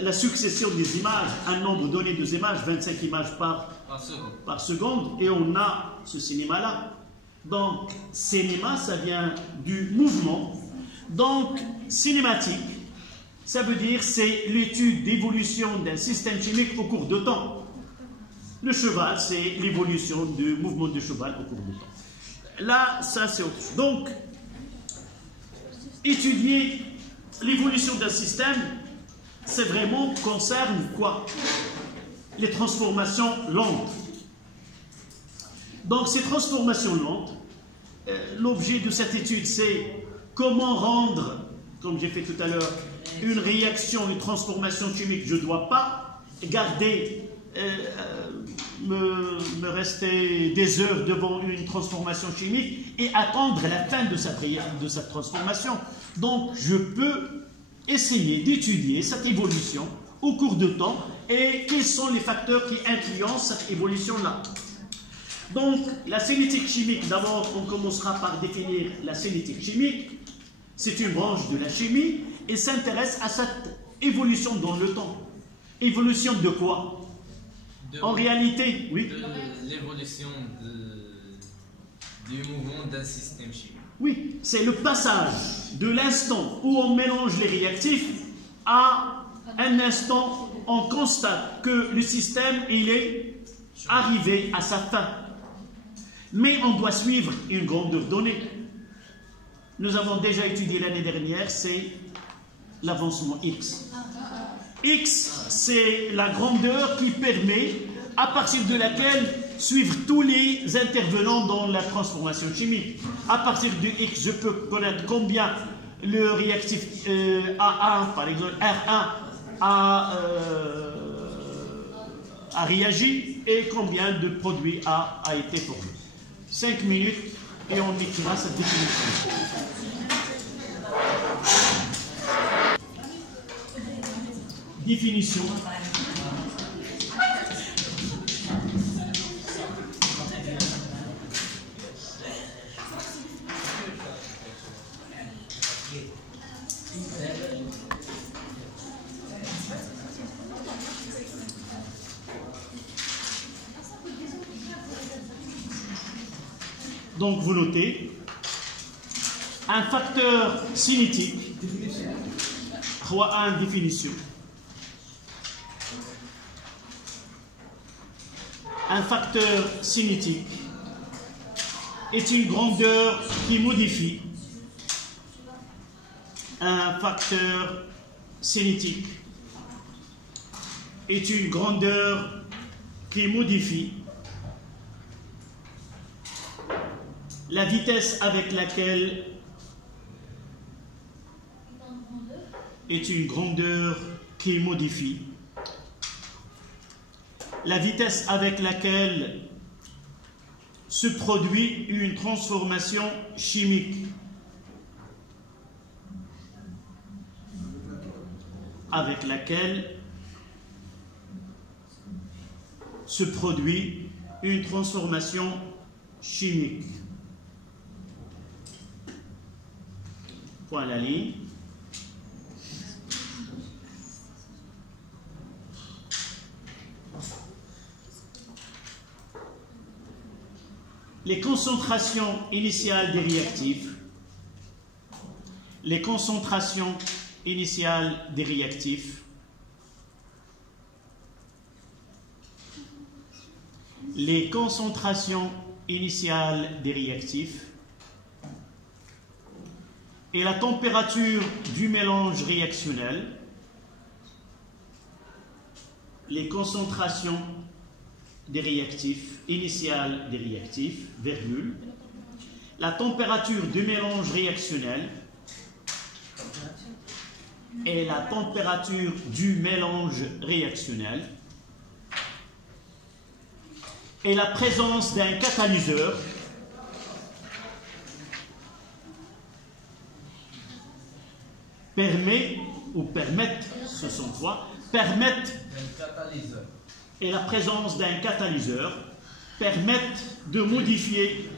la succession des images, un nombre donné de images, 25 images par seconde, et on a ce cinéma-là. Donc, cinéma, ça vient du mouvement. Donc, cinématique, ça veut dire c'est l'étude d'évolution d'un système chimique au cours de temps. Le cheval, c'est l'évolution du mouvement du cheval au cours de temps. Là, ça, c'est autre chose. Donc, étudier l'évolution d'un système, c'est vraiment concerne quoi? Les transformations lentes. Donc, ces transformations lentes, l'objet de cette étude, c'est comment rendre, comme j'ai fait tout à l'heure, une réaction, une transformation chimique. Je ne dois pas garder, me rester des heures devant une transformation chimique et attendre la fin de cette transformation. Donc, je peux essayer d'étudier cette évolution au cours de temps et quels sont les facteurs qui influencent cette évolution-là. Donc, la cinétique chimique, d'abord, on commencera par définir la cinétique chimique. C'est une branche de la chimie et s'intéresse à cette évolution dans le temps. Évolution de quoi? En réalité, oui. De l'évolution du mouvement d'un système chimique. Oui, c'est le passage de l'instant où on mélange les réactifs à un instant où on constate que le système il est arrivé à sa fin. Mais on doit suivre une grandeur donnée. Nous avons déjà étudié l'année dernière, c'est l'avancement X. X, c'est la grandeur qui permet, à partir de laquelle suivre tous les intervenants dans la transformation chimique. À partir de X, je peux connaître combien le réactif A1, par exemple, R1, a réagi et combien de produits A a été formé. 5 minutes et on écrira cette définition. Définition. Donc vous notez un facteur cinétique, 3.1 définition. Un facteur cinétique est une grandeur qui modifie. Un facteur cinétique est une grandeur qui modifie la vitesse avec laquelle est une grandeur qui modifie la vitesse avec laquelle se produit une transformation chimique. Avec laquelle se produit une transformation chimique. Point à la ligne. Les concentrations initiales des réactifs les concentrations initiales des réactifs, les concentrations initiales des réactifs et la température du mélange réactionnel, les concentrations des réactifs, initiales des réactifs, virgule, la température du mélange réactionnel et la température du mélange réactionnel et la présence d'un catalyseur permet ou permettent, ce sont trois, permettent et la présence d'un catalyseur permettent de modifier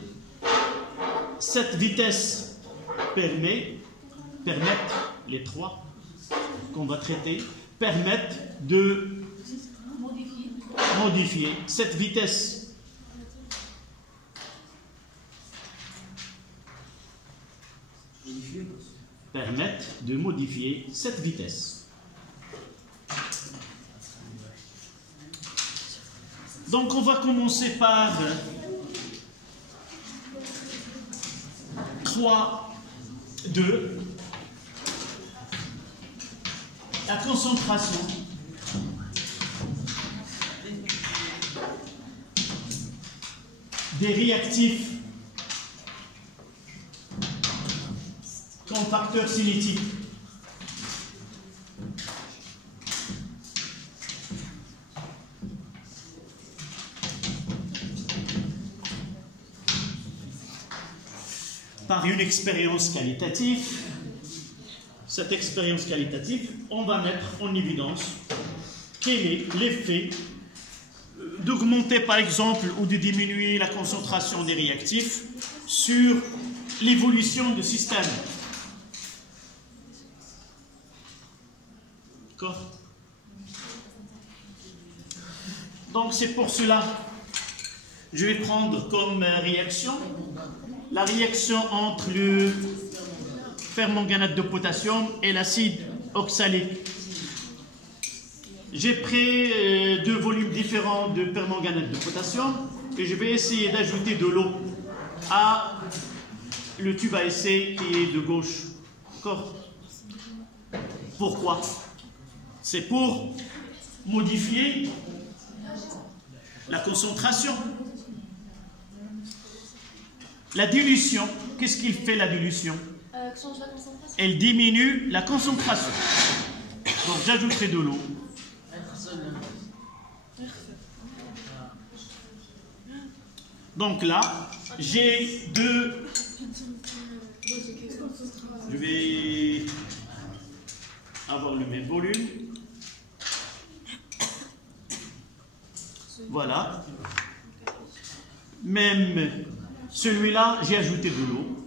cette vitesse permettent, les trois qu'on va traiter, permettent de modifier cette vitesse permettent de modifier cette vitesse. Donc on va commencer par 3.2, la concentration des réactifs comme facteur cinétique. Par une expérience qualitative, cette expérience qualitative, on va mettre en évidence quel est l'effet d'augmenter par exemple ou de diminuer la concentration des réactifs sur l'évolution du système. D'accord? Donc c'est pour cela, je vais prendre comme réaction la réaction entre le permanganate de potassium et l'acide oxalique. J'ai pris deux volumes différents de permanganate de potassium et je vais essayer d'ajouter de l'eau à le tube à essai qui est de gauche. D'accord? Pourquoi? C'est pour modifier la concentration. La dilution, qu'est-ce qu'il fait la dilution? Elle diminue la concentration. Donc j'ajouterai de l'eau. Donc là, j'ai deux. Je vais avoir le même volume. Voilà. Même celui-là, j'ai ajouté de l'eau.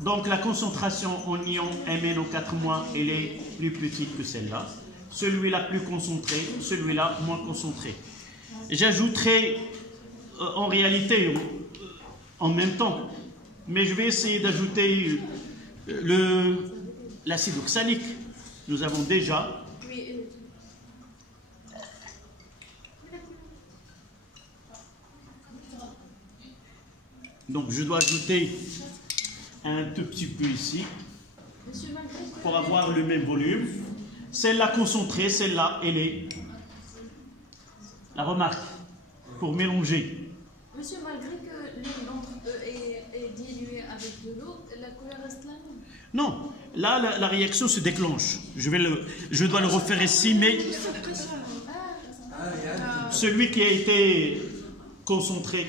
Donc la concentration en ion MnO4- elle est plus petite que celle-là. Celui-là plus concentré, celui-là moins concentré. J'ajouterai en réalité en même temps, mais je vais essayer d'ajouter l'acide oxalique. Nous avons déjà donc je dois ajouter un tout petit peu ici pour avoir le même volume. Celle-là concentrée, celle-là elle est la remarque pour mélanger. Monsieur, malgré que l'une d'entre eux est diluée avec de l'eau, la couleur reste la même? Non, là la réaction se déclenche. Je dois le refaire ici, mais celui qui a été concentré.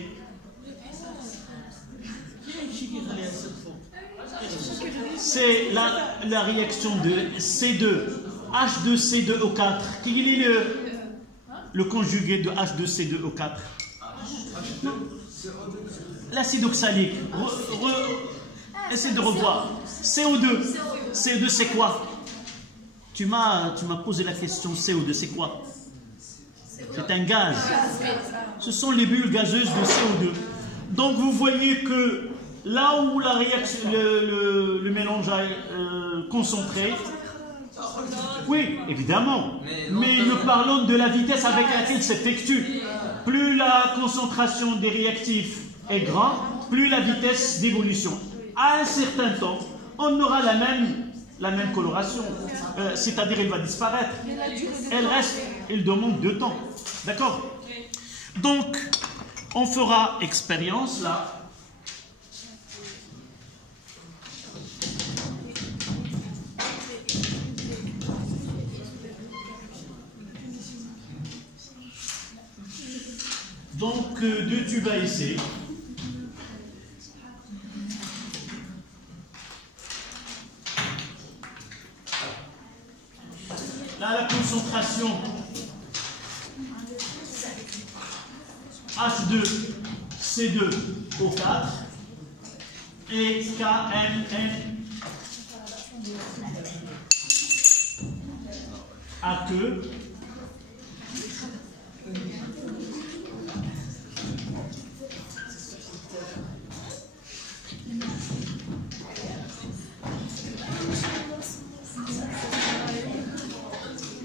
C'est la réaction de C2, H2C2O4. Quel est le conjugué de H2C2O4? L'acide oxalique. Essaye de revoir. CO2. CO2 c'est quoi? Tu m'as posé la question, CO2 c'est quoi? C'est un gaz. Ce sont les bulles gazeuses de CO2. Donc vous voyez que là où la réaction, le mélange est concentré, oui, évidemment, mais nous parlons de la vitesse avec laquelle s'effectue. Plus la concentration des réactifs est grande, plus la vitesse d'évolution. À un certain temps, on aura la même coloration, c'est-à-dire elle va disparaître. Elle reste, elle demande 2 temps. D'accord? Donc, on fera expérience là. Donc, 2 tubes à essai. Là, la concentration H2C2O4 et KMN AQ.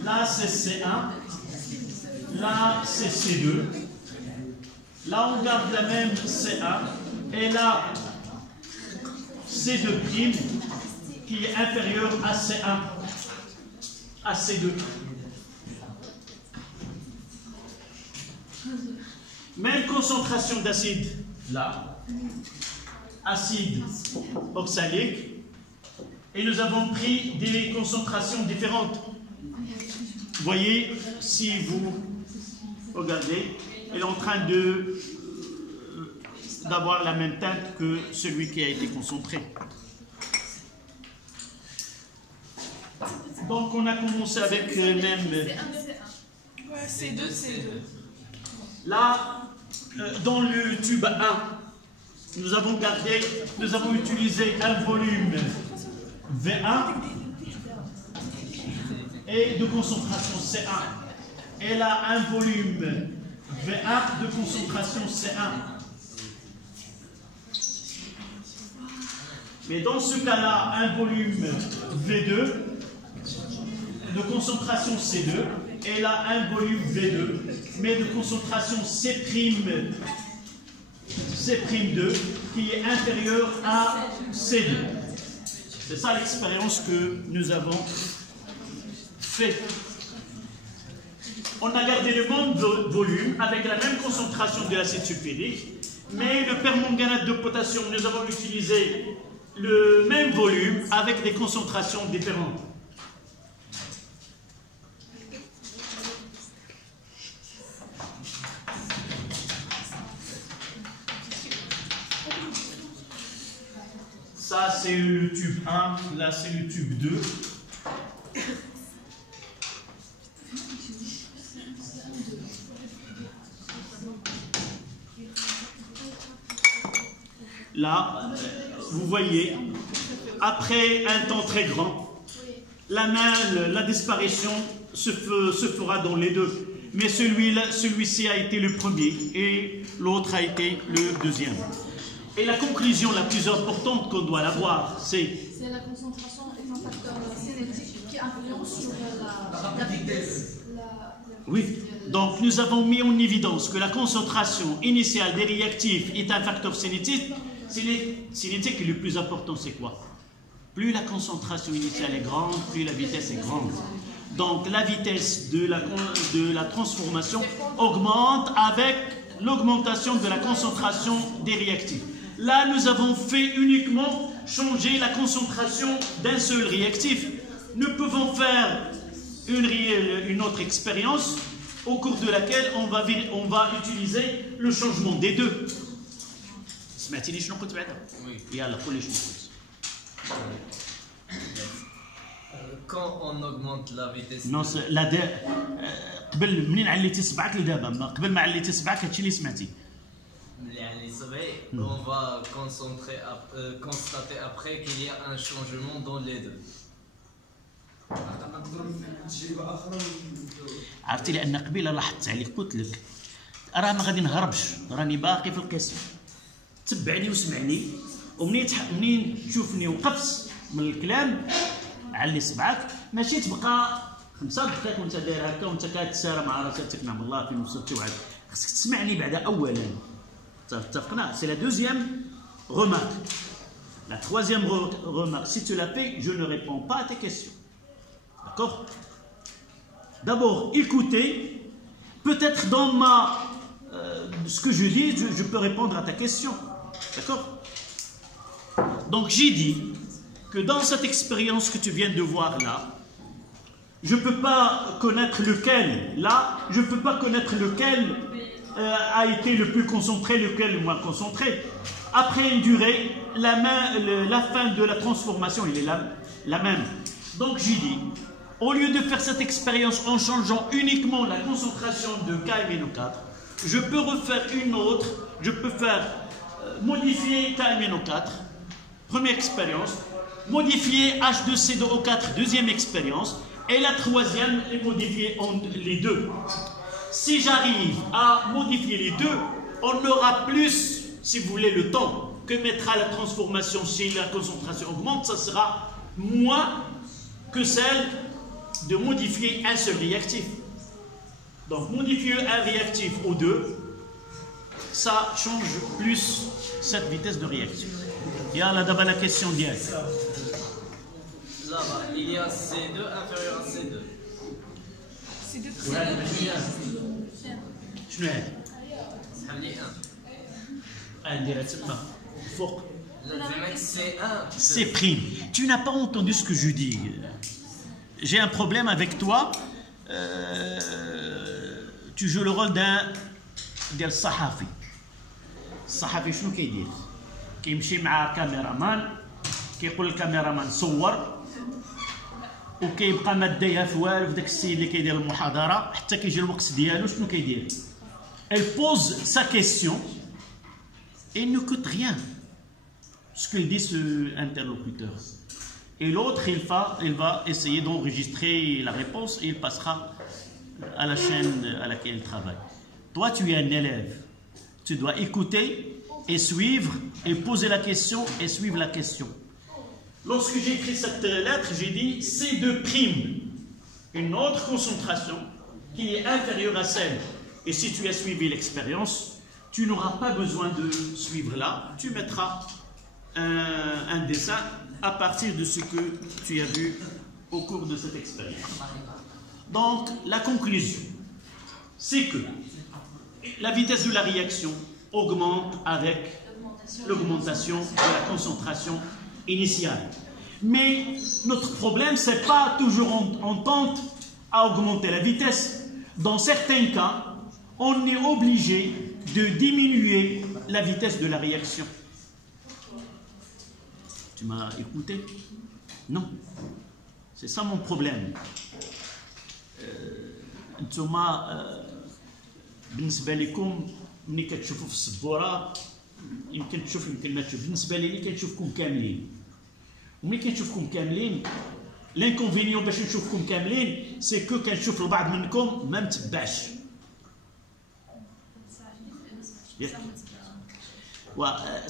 Là, c'est C1. Là, c'est C2. Là, on garde la même C1. Et là, C2' qui est inférieur à C1, à C2. Même concentration d'acide, là, acide oxalique. Et nous avons pris des concentrations différentes. Vous voyez, si vous regardez, elle est en train d'avoir la même teinte que celui qui a été concentré. Donc on a commencé avec même... C2, C2. Là, dans le tube 1, nous avons utilisé un volume V1 et de concentration C1. Elle a un volume V1 de concentration C1. Mais dans ce cas-là, un volume V2 de concentration C2. Elle a un volume V2, mais de concentration C'2 qui est inférieur à C2. C'est ça l'expérience que nous avons faite. On a gardé le même volume avec la même concentration de l'acide sulfurique, mais le permanganate de potassium, nous avons utilisé le même volume avec des concentrations différentes. Ça, c'est le tube 1, là, c'est le tube 2. Là, vous voyez, après un temps très grand, la disparition se fera dans les deux. Mais celui-ci a été le premier et l'autre a été le deuxième. Et la conclusion la plus importante qu'on doit avoir, c'est... C'est la concentration est un facteur cinétique qui influence sur la vitesse. Oui, donc nous avons mis en évidence que la concentration initiale des réactifs est un facteur cinétique. Cinétique, le plus important, c'est quoi? Plus la concentration initiale est grande, plus la vitesse est grande. Donc la vitesse de la transformation augmente avec l'augmentation de la concentration des réactifs. Là, nous avons fait uniquement changer la concentration d'un seul réactif. Nous pouvons faire une autre expérience au cours de laquelle on va utiliser le changement des deux. سمعتيني شنو قلت بعدا؟ يلا قول لي شنو قلت. Quand on augmente la vitesse. Non, قبل منين عليتي صبعك لدابا، قبل ما عليتي صبعك هادشي اللي سمعتي. On va constater après qu'il y a un changement dans les deux. عرفتي لان قبيله لاحظت عليك قلت لك راه ما غادي نهربش، راني باقي في القسم. تبعني وسمعني ومنين تشوفني وقفت من الكلام علي صبعك ماشي تبقى 5 دقائق وانت داير هكا وانت كتسارى مع راسك نعم الله فين وصلتي وعاد خصك تسمعني بعدا اولا اتفقنا. سي لا دوزيام remarque. La troisième remarque, si tu l'as fait, je ne réponds pas à tes questions. D'accord? D'abord, écoutez. Peut-être dans ce que je dis, je peux répondre à ta question. D'accord? Donc j'ai dit que dans cette expérience que tu viens de voir là, je ne peux pas connaître lequel, là, je ne peux pas connaître lequel a été le plus concentré, lequel le moins concentré. Après une durée, la fin de la transformation, elle est la même. Donc j'ai dit, au lieu de faire cette expérience en changeant uniquement la concentration de K et NO4, je peux refaire une autre, je peux faire modifier K et NO4, première expérience, modifier H2CO4, deuxième expérience, et la troisième est modifier les deux. Si j'arrive à modifier les deux, on aura plus, si vous voulez, le temps que mettra la transformation si la concentration augmente, ça sera moins que celle de modifier un seul réactif. Donc modifier un réactif aux deux, ça change plus cette vitesse de réaction. Et là d'abord la question directe. Là-bas, il y a C2 inférieur à C2. C2 شنو هذا؟ حملي 1. نديرها تما فوق. لازمك C1. C'est prime. Tu n'as pas entendu ce que je dis. J'ai un problème avec toi. Tu joues le rôle ديال الصحفي. الصحفي شنو كيدير؟ كيمشي مع كاميرامان كيقول للكاميرامان صور وكيبقى ما دايها في والو في داك السيد اللي كيدير المحاضره حتى كيجي الوقت ديالو شنو كيدير؟ Elle pose sa question et il n'écoute rien ce que dit ce interlocuteur. Et l'autre, il va essayer d'enregistrer la réponse et il passera à la chaîne à laquelle il travaille. Toi, tu es un élève. Tu dois écouter et suivre et poser la question et suivre la question. Lorsque j'ai écrit cette lettre, j'ai dit C2', une autre concentration qui est inférieure à celle. Et si tu as suivi l'expérience, tu n'auras pas besoin de suivre là. Tu mettras un dessin à partir de ce que tu as vu au cours de cette expérience. Donc, la conclusion, c'est que la vitesse de la réaction augmente avec l'augmentation de la concentration initiale. Mais notre problème, ce n'est pas toujours on tente à augmenter la vitesse. Dans certains cas, on est obligé de diminuer la vitesse de la réaction. Tu m'as écouté? Non. C'est ça mon problème. انتوما بالنسبه لكم ملي كتشوفوا في السبوره يمكن تشوف يمكن ما تشوف. بالنسبه لي كنشوفكم كاملين وملي كنشوفكم كاملين لانكونفينيون باش نشوفكم كاملين سي كو كنشوف البعض منكم ما متبعش.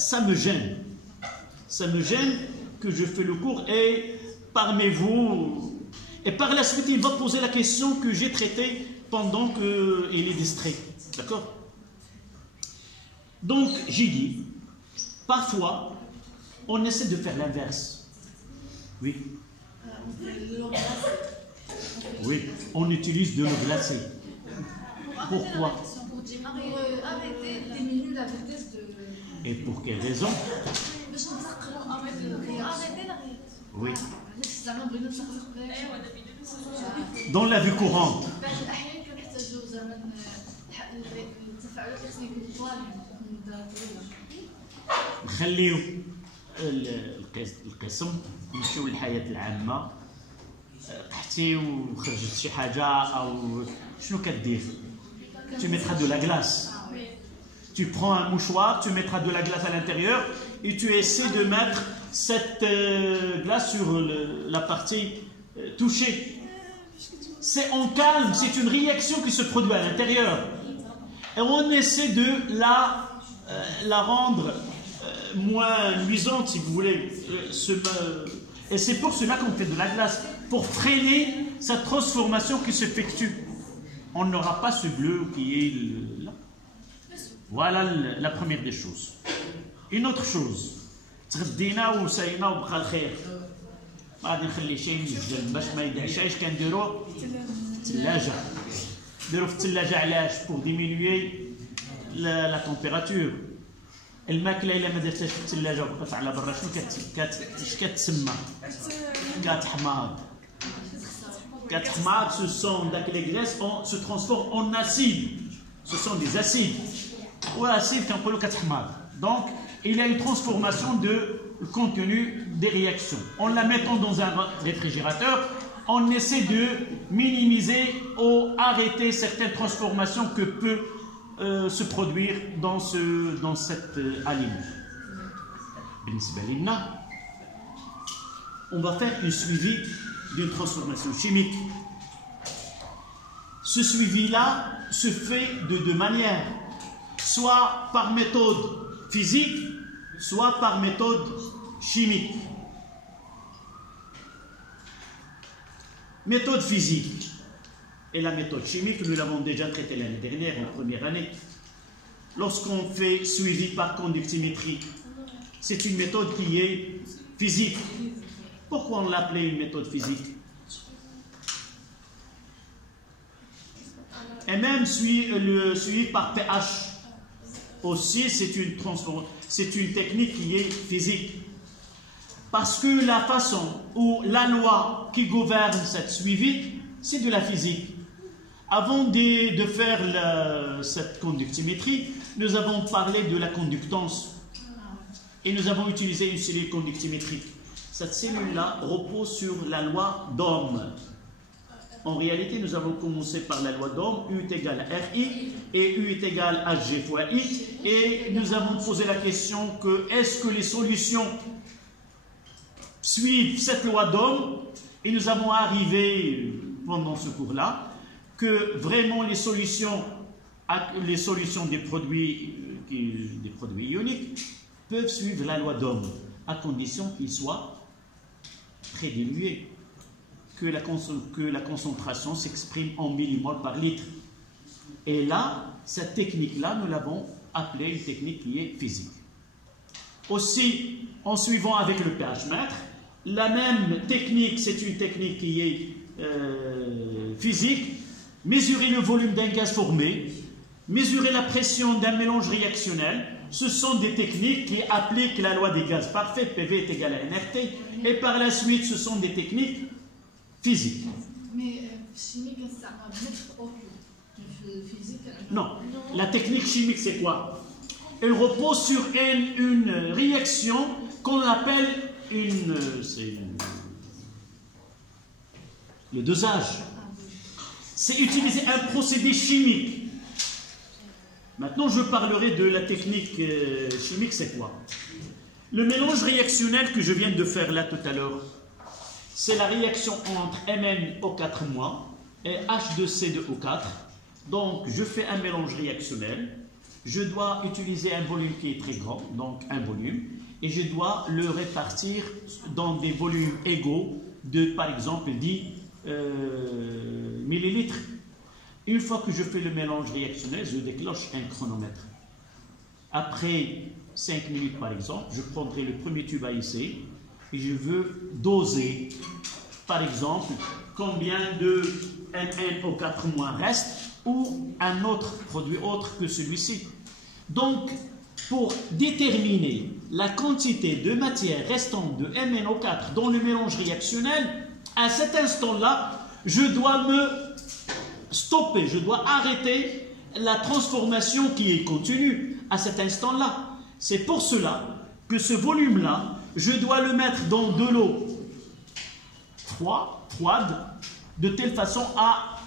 Ça me gêne que je fais le cours et parmi vous. Et par la suite, il va poser la question que j'ai traitée pendant qu'il est distrait. D'accord? Donc, j'ai dit, parfois, on essaie de faire l'inverse. Oui. Oui, on utilise de l'eau glacée. Pourquoi? Pour arrêter, diminuer la vitesse de... Et pour quelle raison? Oui. Dans la vie courante. نخليو القسم نمشيو للحياة العامة. طحتي وخرجت شي حاجة أو شنو كدير؟ Tu mettras de la glace. Tu prends un mouchoir, tu mettras de la glace à l'intérieur et tu essaies de mettre cette glace sur la partie touchée. C'est en calme, c'est une réaction qui se produit à l'intérieur. Et on essaie de la rendre moins nuisante, si vous voulez. Et c'est pour cela qu'on fait de la glace, pour freiner sa transformation qui s'effectue. On n'aura pas ce bleu qui est là. Voilà la première des choses. Une autre chose. تغدينا وساينا وبقى الخير. ما غادي نخلي شيء يسجل باش ما يدعشاش كنديرو الثلاجة. نديرو في الثلاجة علاش؟ pour diminuer la température. الماكلة إلا ما درتهاش في الثلاجة وبقات على برا شنو كتسمى؟ كتحماض. كتحماض, ce sont les graisses se transforment en acide. Ce sont des acides. Ou acide كنقولوا كتحماض. Donc il y a une transformation de contenu des réactions. En la mettant dans un réfrigérateur, on essaie de minimiser ou arrêter certaines transformations que peut se produire dans cet aliment. On va faire un suivi d'une transformation chimique. Ce suivi-là se fait de deux manières, soit par méthode physique, soit par méthode chimique. Méthode physique et la méthode chimique, nous l'avons déjà traité l'année dernière, en première année. Lorsqu'on fait suivi par conductimétrie, c'est une méthode qui est physique. Pourquoi on l'appelait une méthode physique? Et même le suivi par pH. Aussi, c'est une technique qui est physique. Parce que la façon ou la loi qui gouverne cette suivi, c'est de la physique. Avant de faire cette conductimétrie, nous avons parlé de la conductance. Et nous avons utilisé une cellule conductimétrique. Cette cellule-là repose sur la loi d'Ohm. En réalité, nous avons commencé par la loi d'Ohm, U est égal à RI, et U est égal à G fois I, et nous avons posé la question que est-ce que les solutions suivent cette loi d'Ohm, et nous avons arrivé pendant ce cours-là que vraiment les solutions des produits ioniques peuvent suivre la loi d'Ohm, à condition qu'ils soient très dilués. Que la concentration s'exprime en millimoles par litre. Et là, cette technique-là, nous l'avons appelée une technique qui est physique. Aussi, en suivant avec le pH-mètre, la même technique, c'est une technique qui est physique. Mesurer le volume d'un gaz formé, mesurer la pression d'un mélange réactionnel, ce sont des techniques qui appliquent la loi des gaz parfaits, PV est égal à nRT, et par la suite, ce sont des techniques physique. Mais chimique, ça va mettre au physique. Non, la technique chimique, c'est quoi? Elle repose sur une réaction qu'on appelle le dosage. C'est utiliser un procédé chimique. Maintenant, je parlerai de la technique chimique, c'est quoi? Le mélange réactionnel que je viens de faire là tout à l'heure, c'est la réaction entre MnO4- et H2C2O4. Donc, je fais un mélange réactionnel. Je dois utiliser un volume qui est très grand, donc un volume, et je dois le répartir dans des volumes égaux de, par exemple, 10 millilitres. Une fois que je fais le mélange réactionnel, je déclenche un chronomètre. Après 5 minutes, par exemple, je prendrai le premier tube à essai et je veux doser, par exemple, combien de MnO4- reste ou un autre produit autre que celui-ci. Donc, pour déterminer la quantité de matière restante de MnO4 dans le mélange réactionnel, à cet instant-là, je dois me stopper, je dois arrêter la transformation qui est continue à cet instant-là. C'est pour cela que ce volume-là, je dois le mettre dans de l'eau froide, de telle façon à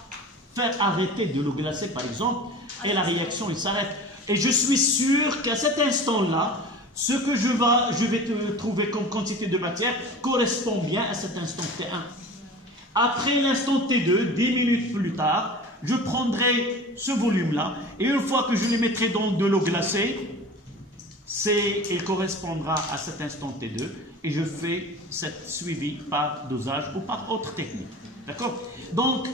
faire arrêter de l'eau glacée, par exemple, et la réaction, il s'arrête. Et je suis sûr qu'à cet instant-là, ce que je vais trouver comme quantité de matière correspond bien à cet instant T1. Après l'instant T2, 10 minutes plus tard, je prendrai ce volume-là, et une fois que je le mettrai dans de l'eau glacée, il correspondra à cet instant T2 et je fais cette suivi par dosage ou par autre technique. D'accord? Donc,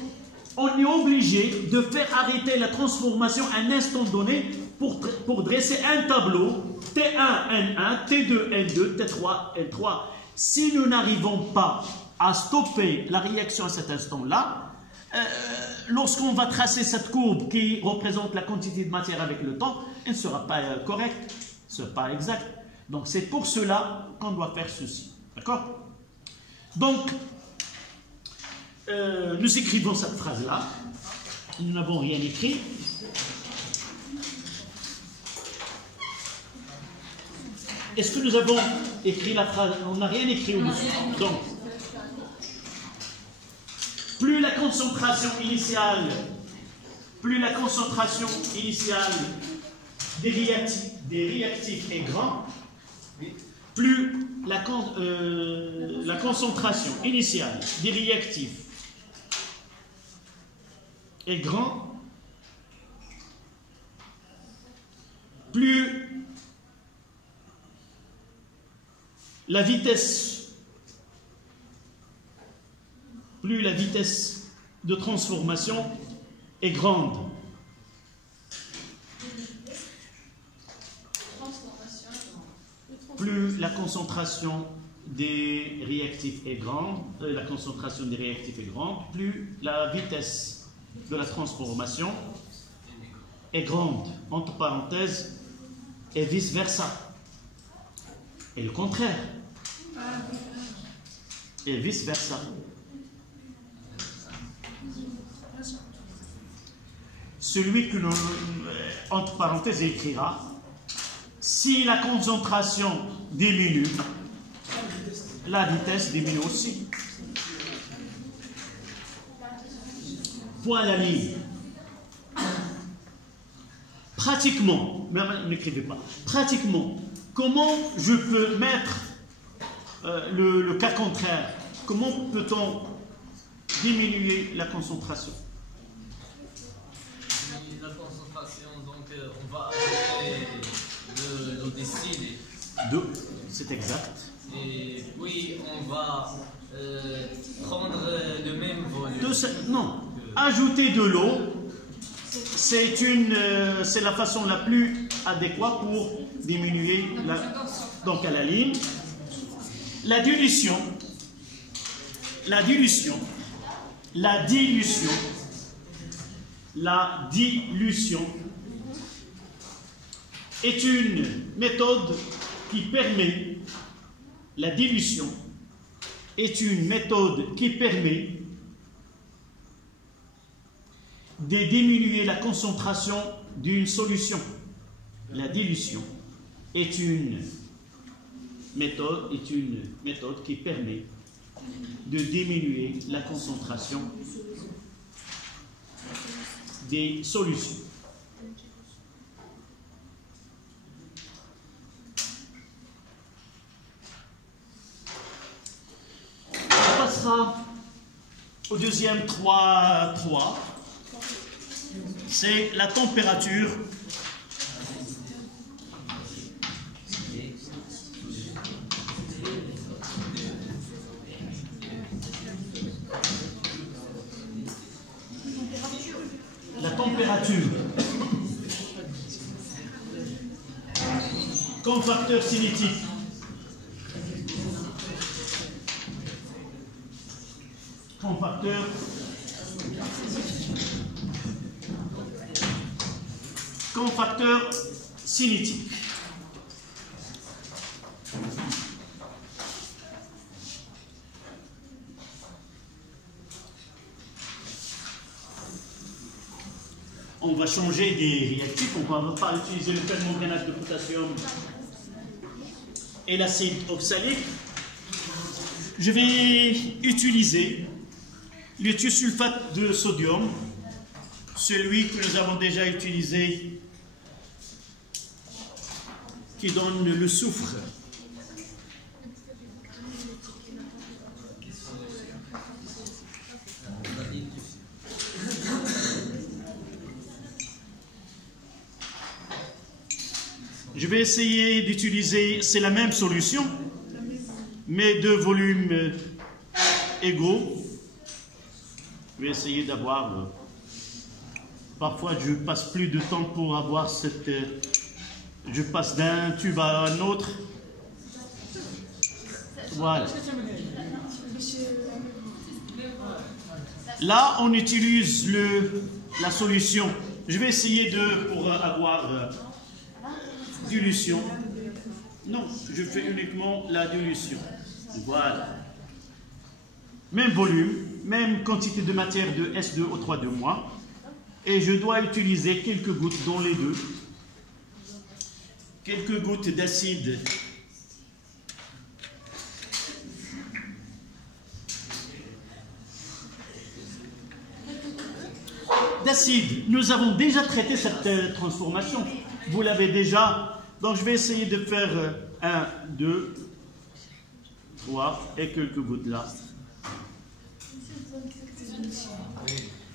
on est obligé de faire arrêter la transformation à un instant donné pour dresser un tableau T1, N1, T2, N2, T3, N3. Si nous n'arrivons pas à stopper la réaction à cet instant-là, lorsqu'on va tracer cette courbe qui représente la quantité de matière avec le temps, elle ne sera pas correcte, ne sera pas exacte. Donc c'est pour cela qu'on doit faire ceci. D'accord? Donc, nous écrivons cette phrase-là. Nous n'avons rien écrit. Est-ce que nous avons écrit la phrase? On n'a rien écrit au-dessus. Donc, plus la concentration initiale des réactifs est grande, plus la concentration initiale des réactifs est grande, plus la vitesse de transformation est grande. Plus la concentration des réactifs est grande, plus la vitesse de la transformation est grande, entre parenthèses, et vice-versa. Et le contraire. Et vice-versa. Celui que l'on, entre parenthèses, écrira, si la concentration diminue, la vitesse diminue aussi. Point à la ligne. Pratiquement, n'écrivez pas, pratiquement, comment je peux mettre le cas contraire? Comment peut-on diminuer la concentration? La concentration, donc on va ajouter de l'eau distillée. C'est exact. Et puis on va prendre le même volume. Non, ajouter de l'eau, c'est la façon la plus adéquate pour diminuer donc à la ligne. La dilution est une méthode qui permet, la dilution est une méthode qui permet de diminuer la concentration d'une solution. La dilution est une méthode qui permet de diminuer la concentration des solutions. On passera au deuxième 3.3. C'est la température comme facteur cinétique. Comme facteur cinétique. On va changer des réactifs, on ne va pas utiliser le permanganate de potassium et l'acide oxalique. Je vais utiliser le thiosulfate de sodium, celui que nous avons déjà utilisé, qui donne le soufre. Je vais essayer d'utiliser, c'est la même solution, mais de volumes égaux. Je vais essayer d'avoir... parfois, je passe plus de temps pour avoir cette... je passe d'un tube à un autre. Voilà. Là, on utilise la solution. Je vais essayer pour avoir dilution. Non, je fais uniquement la dilution. Voilà. Même volume, même quantité de matière de S2O3 et je dois utiliser quelques gouttes dans les deux. Quelques gouttes d'acide nous avons déjà traité cette transformation. Vous l'avez déjà. Donc je vais essayer de faire 1, 2, 3 et quelques gouttes là.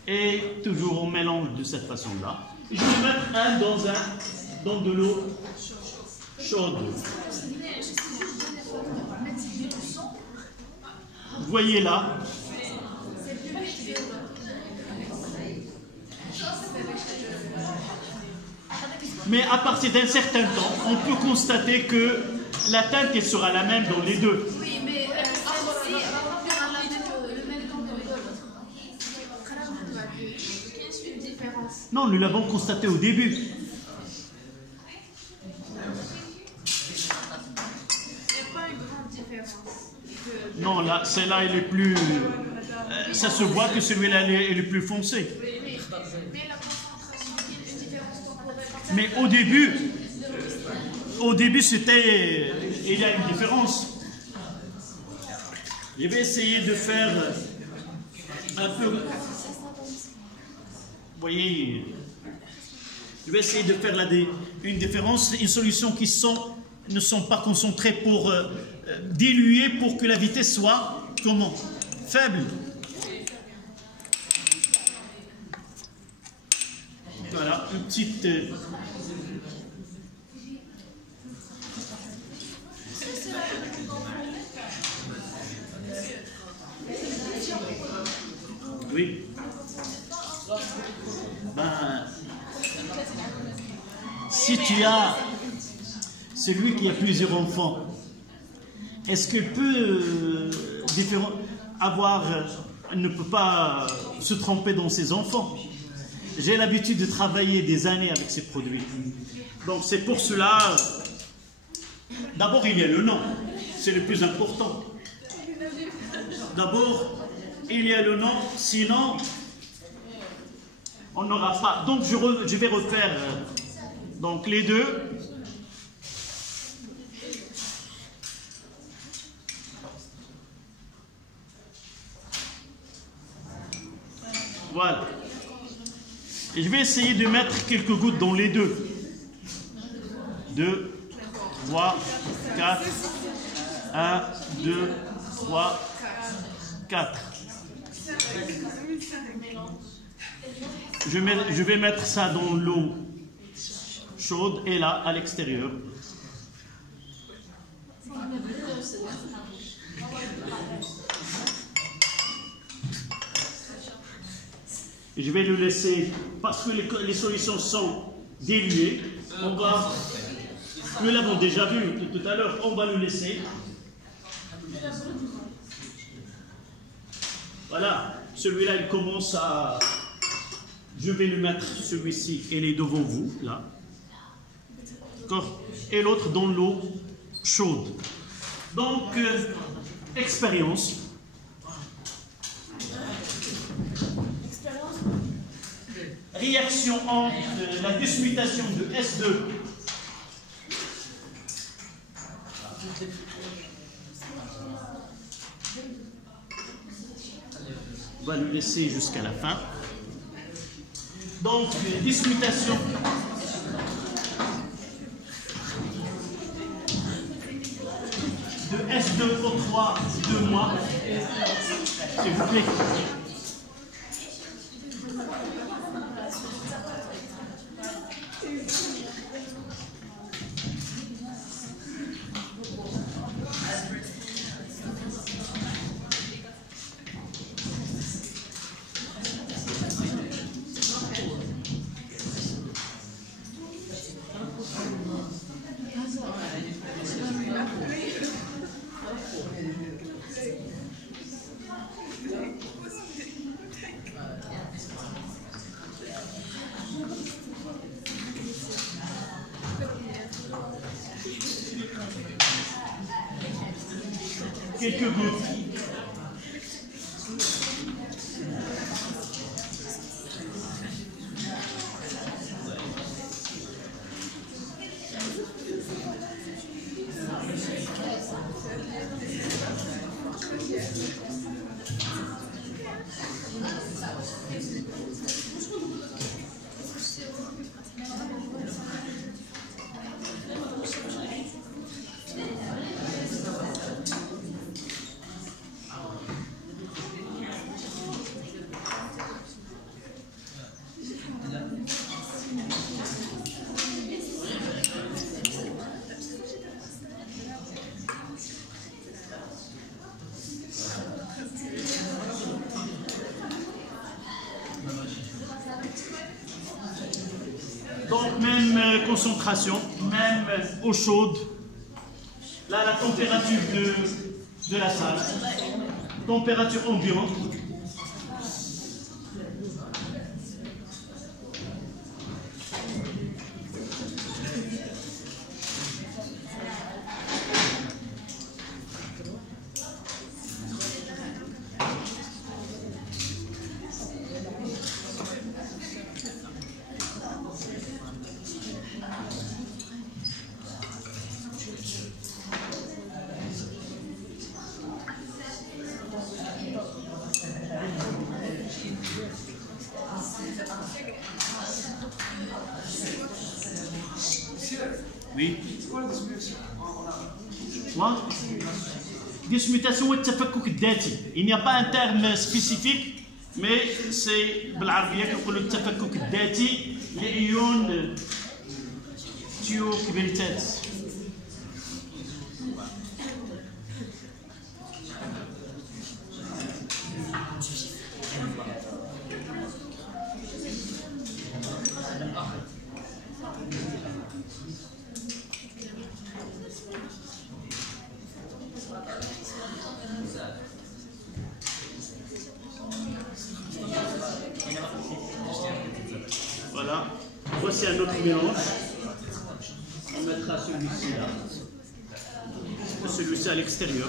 Et toujours on mélange de cette façon-là. Je vais mettre dans de l'eau chaude. Vous voyez là. Mais à partir d'un certain temps, on peut constater que la teinte elle sera la même dans les deux. Oui, mais si le même temps que l'autre, il y a une différence. Non, nous l'avons constaté au début. Il n'y a pas une grande différence. Non, là, celle-là, elle est plus... ça se voit que celui-là, elle est plus foncé. Mais la concentration, il y a une différence temporelle. Mais au début, c'était... il y a une différence. Je vais essayer de faire un peu... Vous voyez, je vais essayer de faire une différence, une solution qui ne sont pas concentrées pour diluer, pour que la vitesse soit, comment? Faible. Voilà, une petite... Oui. Ben, si tu as celui qui a plusieurs enfants, est-ce qu'il peut ne peut pas se tromper dans ses enfants? J'ai l'habitude de travailler des années avec ces produits. Donc c'est pour cela, d'abord il y a le nom, c'est le plus important. D'abord, il y a le nom, sinon on n'aura pas. Donc je vais refaire donc les deux. Voilà. Et je vais essayer de mettre quelques gouttes dans les deux. 2, 3, 4. 1, 2, 3, 4. Je vais mettre ça dans l'eau chaude et là, à l'extérieur. Et je vais le laisser, parce que les solutions sont diluées, nous l'avons déjà vu tout à l'heure, on va le laisser. Voilà, celui-là il commence à... Je vais le mettre, celui-ci, il est devant vous, là. D'accord? Et l'autre dans l'eau chaude. Donc, expérience. Réaction entre la dismutation de S2 on va le laisser jusqu'à la fin. Donc, dismutation de S2O3 2 s'il vous plaît. quelques gouttes. Donc même concentration, même eau chaude. Là, la température de la salle, température ambiante. Oui. Quoi? Dismutation ou التفكك الذاتي. Il n'y a pas un terme spécifique, mais c'est بالعربية كنقولوا التفكك الذاتي لأيون تيوكبيلتات. Voilà, voici un autre mélange. On mettra celui-ci là, celui-ci à l'extérieur.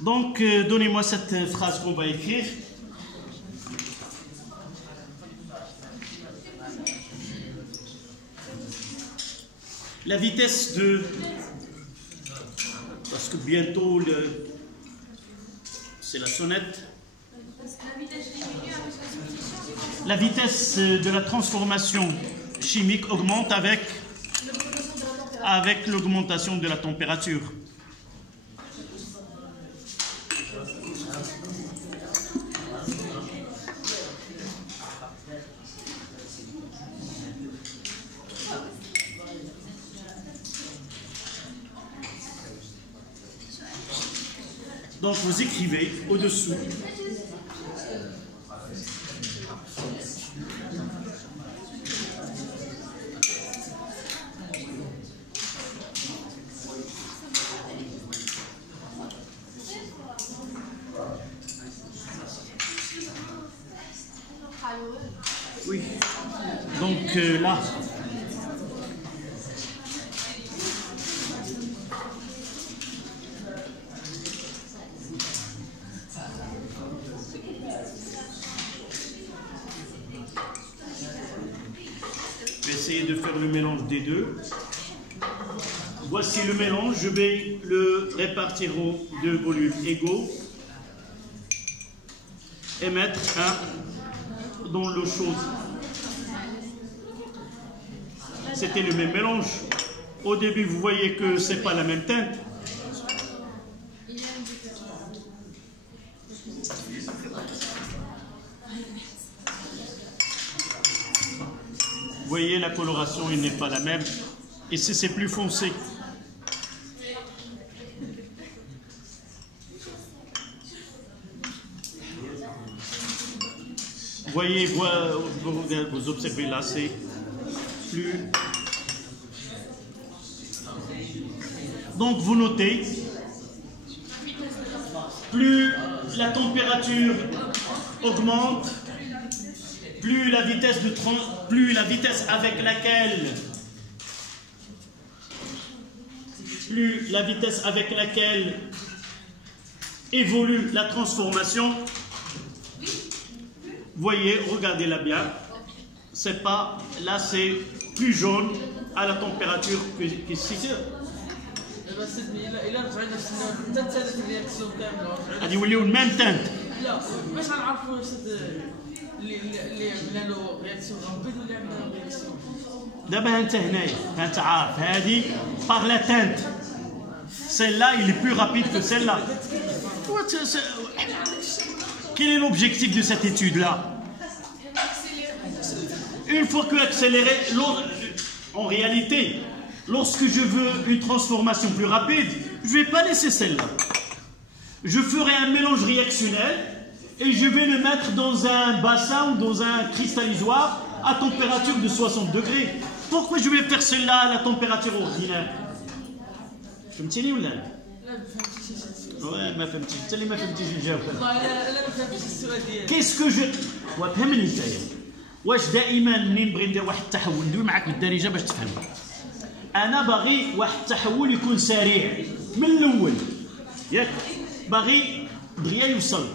Donc, donnez-moi cette phrase qu'on va écrire. La vitesse de... Parce que bientôt, c'est la sonnette. La vitesse de la transformation chimique augmente avec l'augmentation de la température. Donc vous écrivez au-dessous oui. Donc là essayer de faire le mélange des deux. Voici le mélange, je vais le répartir en deux volumes égaux et mettre un dans l'eau chaude. C'était le même mélange. Au début, vous voyez que c'est pas la même teinte. Vous voyez, la coloration, il n'est pas la même. Ici, c'est plus foncé. voyez, vous observez là, c'est plus... Donc vous notez, plus la température augmente, plus la vitesse avec laquelle évolue la transformation. Voyez, regardez là bien, c'est pas, là c'est plus jaune à la température qu'ici. غادي يوليو الميم تانت. لا باش غنعرفوا واش اللي عملنا له رياكسيون غامبيد ولا عملنا له رياكسيون. دابا انت هنايا انت عارف هذه par la teinte. Celle-là il est plus rapide que celle-là. Quel est l'objectif de cette étude-là? Une fois que accéléré, en réalité, lorsque je veux une transformation plus rapide, je ne vais pas laisser celle-là. Je ferai un mélange réactionnel et je vais le mettre dans un bassin ou dans un cristallisoire à température de 60 degrés. Pourquoi je vais faire cela à la température ordinaire? فهمتيني ولا لا؟ Ouais, ما فهمتيش، انت اللي ما فهمتيش الجواب. والله لا ما فهمتش السؤال ديالك. كيسكو جو وفهمني انت واش دائما منين نبغي ندير واحد التحول ندوي معاك بالدارجه باش تفهم. انا باغي واحد التحول يكون سريع من الاول ياك باغي دغيا يوصل.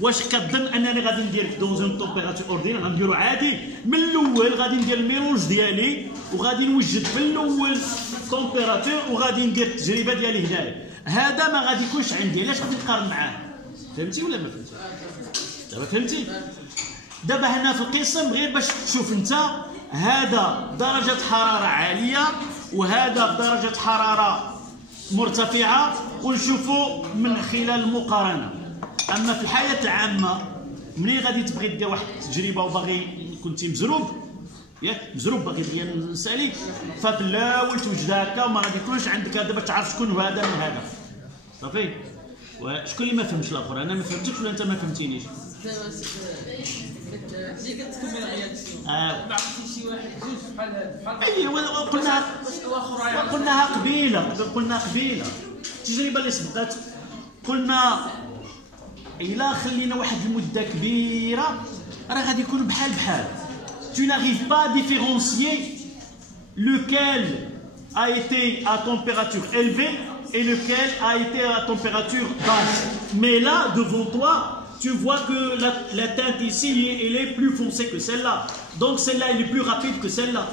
واش كتظن انني غادي ندير دون اون تومبيراتور اوردينير غنديرو عادي من الاول؟ غادي ندير الميلونج ديالي وغادي نوجد في الاول تومبيراتور وغادي ندير التجربه ديالي هنايا. هذا ما غادي يكونش عندي، علاش غادي نقارن معاه؟ فهمتي ولا ما فهمتي؟ دابا فهمتي؟ دابا هنا في القسم غير باش تشوف انت هذا درجه حراره عاليه وهذا بدرجه حراره مرتفعه ونشوفوا من خلال المقارنه. اما في الحياه العامه ملي غادي تبغي دير واحد التجربه وباغي كنتي مزروب ياك مزروب باغي ديال نسالي ففي الاول توجد هكا وما غادي يكونش عندك هذا باش تعرف شكون هو هذا من هذا صافي. وشكون اللي ما فهمش الاخر؟ انا ما فهمتكش ولا انت ما فهمتينيش؟ ملي كتكمل رياكسيون ما عرفتي شي واحد جوج بحال هذا بحال قلناها قبيله التجربه اللي سبقت قلنا الا خلينا واحد المده كبيره راه غادي يكون بحال. Tu n'arrives pas à différencier lequel a été à température élevée et lequel a été à température basse. Mais là, devant toi, tu vois que la teinte ici, elle est plus foncée que celle-là. Donc celle-là, elle est plus rapide que celle-là.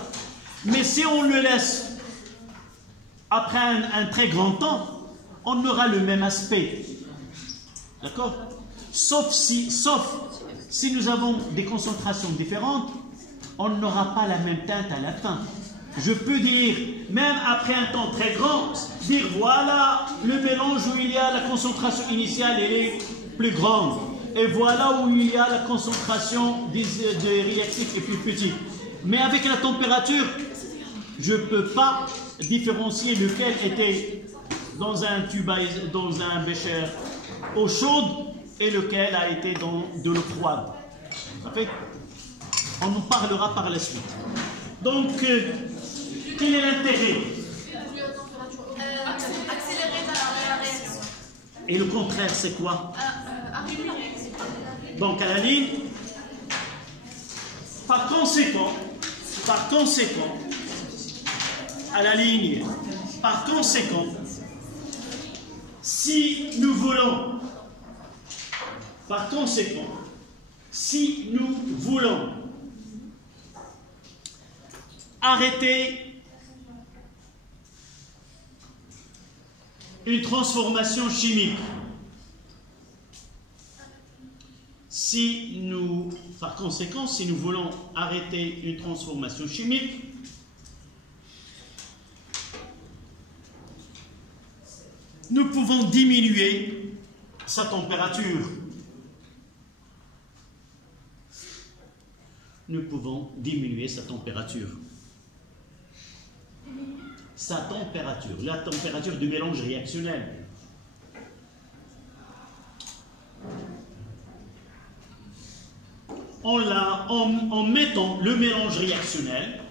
Mais si on le laisse après un très grand temps, on aura le même aspect. D'accord? Sauf si nous avons des concentrations différentes, on n'aura pas la même teinte à la fin. Je peux dire, même après un temps très grand, dire voilà le mélange où il y a la concentration initiale elle est plus grande. Et voilà où il y a la concentration des réactifs est plus petite. Mais avec la température, je ne peux pas différencier lequel était dans un tube, dans un bécher eau chaude et lequel a été dans de l'eau froide. Ça fait? On en parlera par la suite. Donc, quel est l'intérêt? Accélérer la réaction. Et le contraire, c'est quoi? Arriver la réaction. Donc, à la ligne, par conséquent, à la ligne, par conséquent, si nous voulons arrêter une transformation chimique, par conséquent, si nous voulons arrêter une transformation chimique, nous pouvons diminuer sa température. Nous pouvons diminuer sa température. La température du mélange réactionnel. en mettant le mélange réactionnel,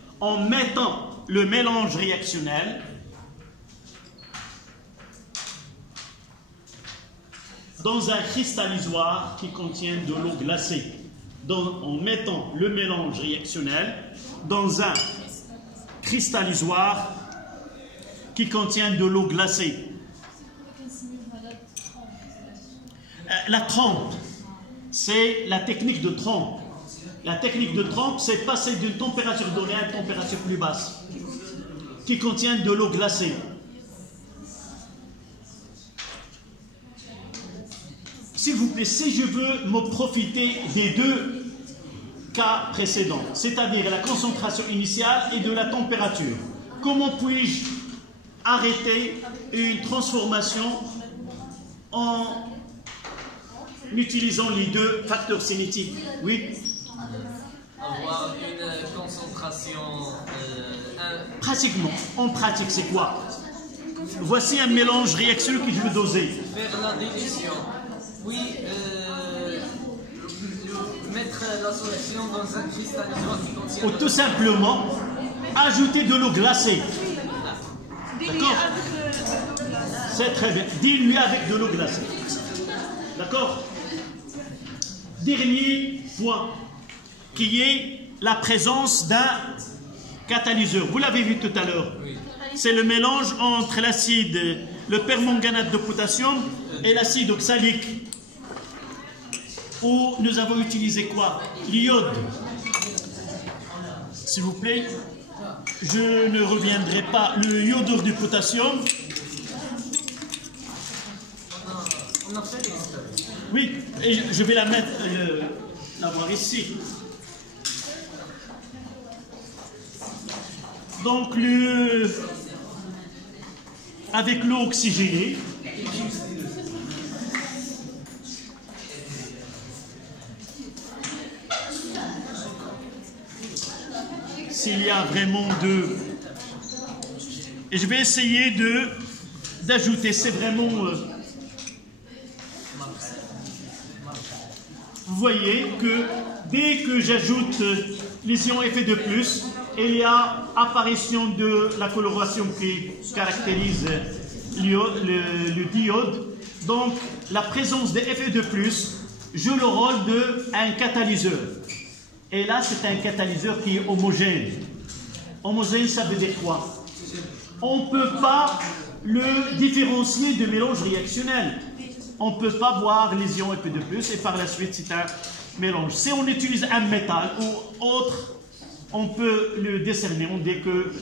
dans un cristallisoire qui contient de l'eau glacée. En mettant le mélange réactionnel dans un cristallisoire qui contient de l'eau glacée. La trempe, c'est la technique de trempe. La technique de trempe, c'est passer d'une température donnée à une température plus basse, qui contient de l'eau glacée. S'il vous plaît, si je veux me profiter des deux cas précédents, c'est-à-dire la concentration initiale et de la température, comment puis-je arrêter une transformation en utilisant les deux facteurs cinétiques? Oui. Avoir une concentration. Pratiquement, en pratique, c'est quoi? Voici un mélange réactionnel que je veux doser. Faire la dilution. Oui, mettre la solution dans un cristallisateur qui contient. Ou tout simplement ajouter de l'eau glacée. D'accord? C'est très bien. Diluer avec de l'eau glacée. D'accord? Dernier point, qui est la présence d'un catalyseur. Vous l'avez vu tout à l'heure. Oui. C'est le mélange entre l'acide, le permanganate de potassium et l'acide oxalique. Où nous avons utilisé quoi? L'iode. S'il vous plaît, je ne reviendrai pas. Le iodure du potassium. On a fait l'expérience. Oui, et je vais la mettre, l'avoir ici. Donc, avec l'eau oxygénée, s'il y a vraiment deux, et je vais essayer d'ajouter, c'est vraiment, vous voyez que dès que j'ajoute les ions Fe2+, il y a apparition de la coloration qui caractérise le diode. Donc, la présence de Fe2+ joue le rôle d'un catalyseur. Et là, c'est un catalyseur qui est homogène. Homogène, ça veut dire quoi? On ne peut pas le différencier de mélange réactionnel. On ne peut pas voir les ions Fe2+, et par la suite, c'est un mélange. Si on utilise un métal ou autre, on peut le décerner, on dit que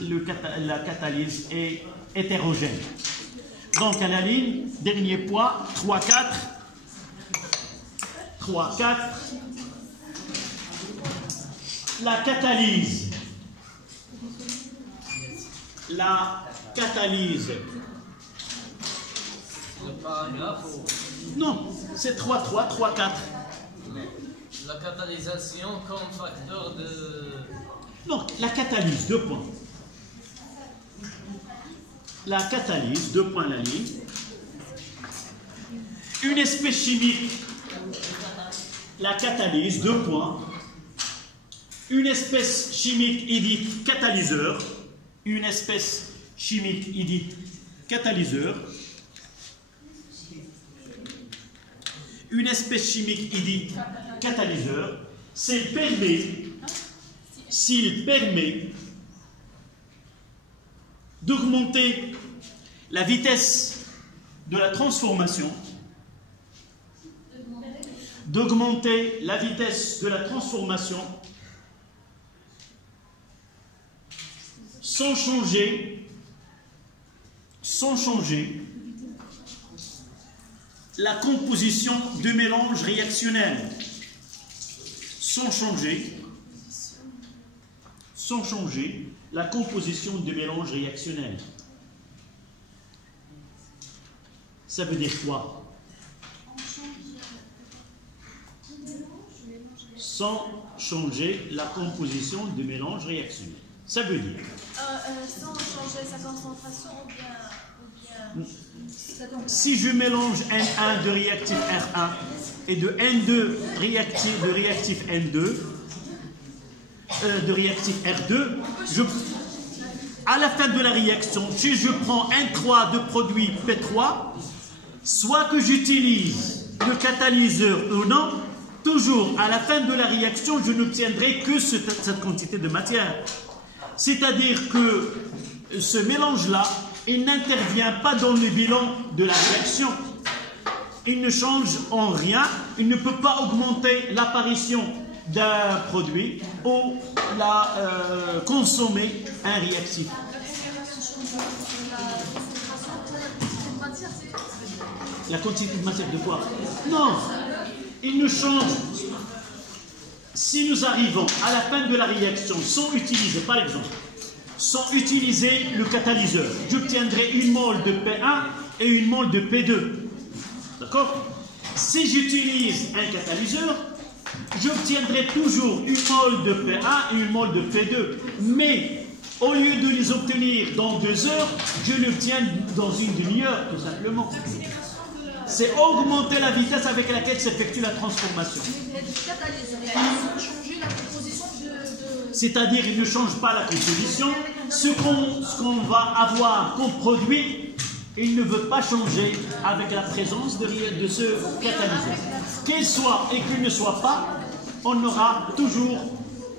la catalyse est hétérogène. Donc, à la ligne, dernier point, 3-4. 3-4. La catalyse. La catalyse. Le paragraphe ou... Non, c'est 3-3, 3-4. La catalysation comme facteur de... Donc, la catalyse, 2 points. La catalyse, 2 points la ligne. Une espèce chimique. La catalyse, 2 points. Une espèce chimique est dite catalyseur. Une espèce chimique est dite catalyseur. Une espèce chimique est dite catalyseur. S'il permet d'augmenter la vitesse de la transformation, sans changer la composition de mélange réactionnel, sans changer la composition de mélange réactionnel. Ça veut dire quoi? Sans changer la composition de mélange réactionnel. Ça veut dire sans changer sa concentration ou bien Si je mélange N1 de réactif R1 et de N2 de réactif N2, de réactif R2, à la fin de la réaction, si je prends N3 de produit P3, soit que j'utilise le catalyseur ou non, toujours à la fin de la réaction, je n'obtiendrai que cette quantité de matière. C'est-à-dire que ce mélange-là, il n'intervient pas dans le bilan de la réaction. Il ne change en rien, il ne peut pas augmenter l'apparition d'un produit ou consommer un réactif. La quantité de matière de quoi? Non, il ne change. Si nous arrivons à la fin de la réaction sans utiliser, par exemple, sans utiliser le catalyseur, j'obtiendrai une mole de P1 et une mole de P2. D'accord? Si j'utilise un catalyseur, j'obtiendrai toujours une mole de P1 et une mole de P2. Mais au lieu de les obtenir dans 2 heures, je l'obtiens dans une demi-heure, tout simplement. C'est augmenter la vitesse avec laquelle s'effectue la transformation. C'est-à-dire, il ne change pas la composition. Ce qu'on va avoir comme produit, il ne veut pas changer avec la présence de ce catalyseur. Qu'il soit et qu'il ne soit pas, on aura toujours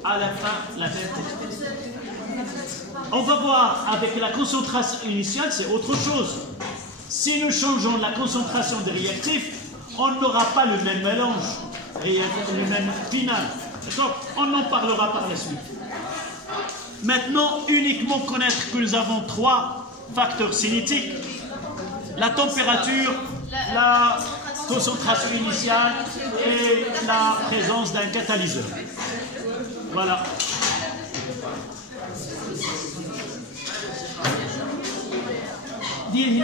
à la fin la même texture. On va voir avec la concentration initiale, c'est autre chose. Si nous changeons la concentration des réactifs, on n'aura pas le même mélange, le même final. On en parlera par la suite. Maintenant, uniquement connaître que nous avons 3 facteurs cinétiques: la température, la concentration initiale et la présence d'un catalyseur. Voilà. دي هي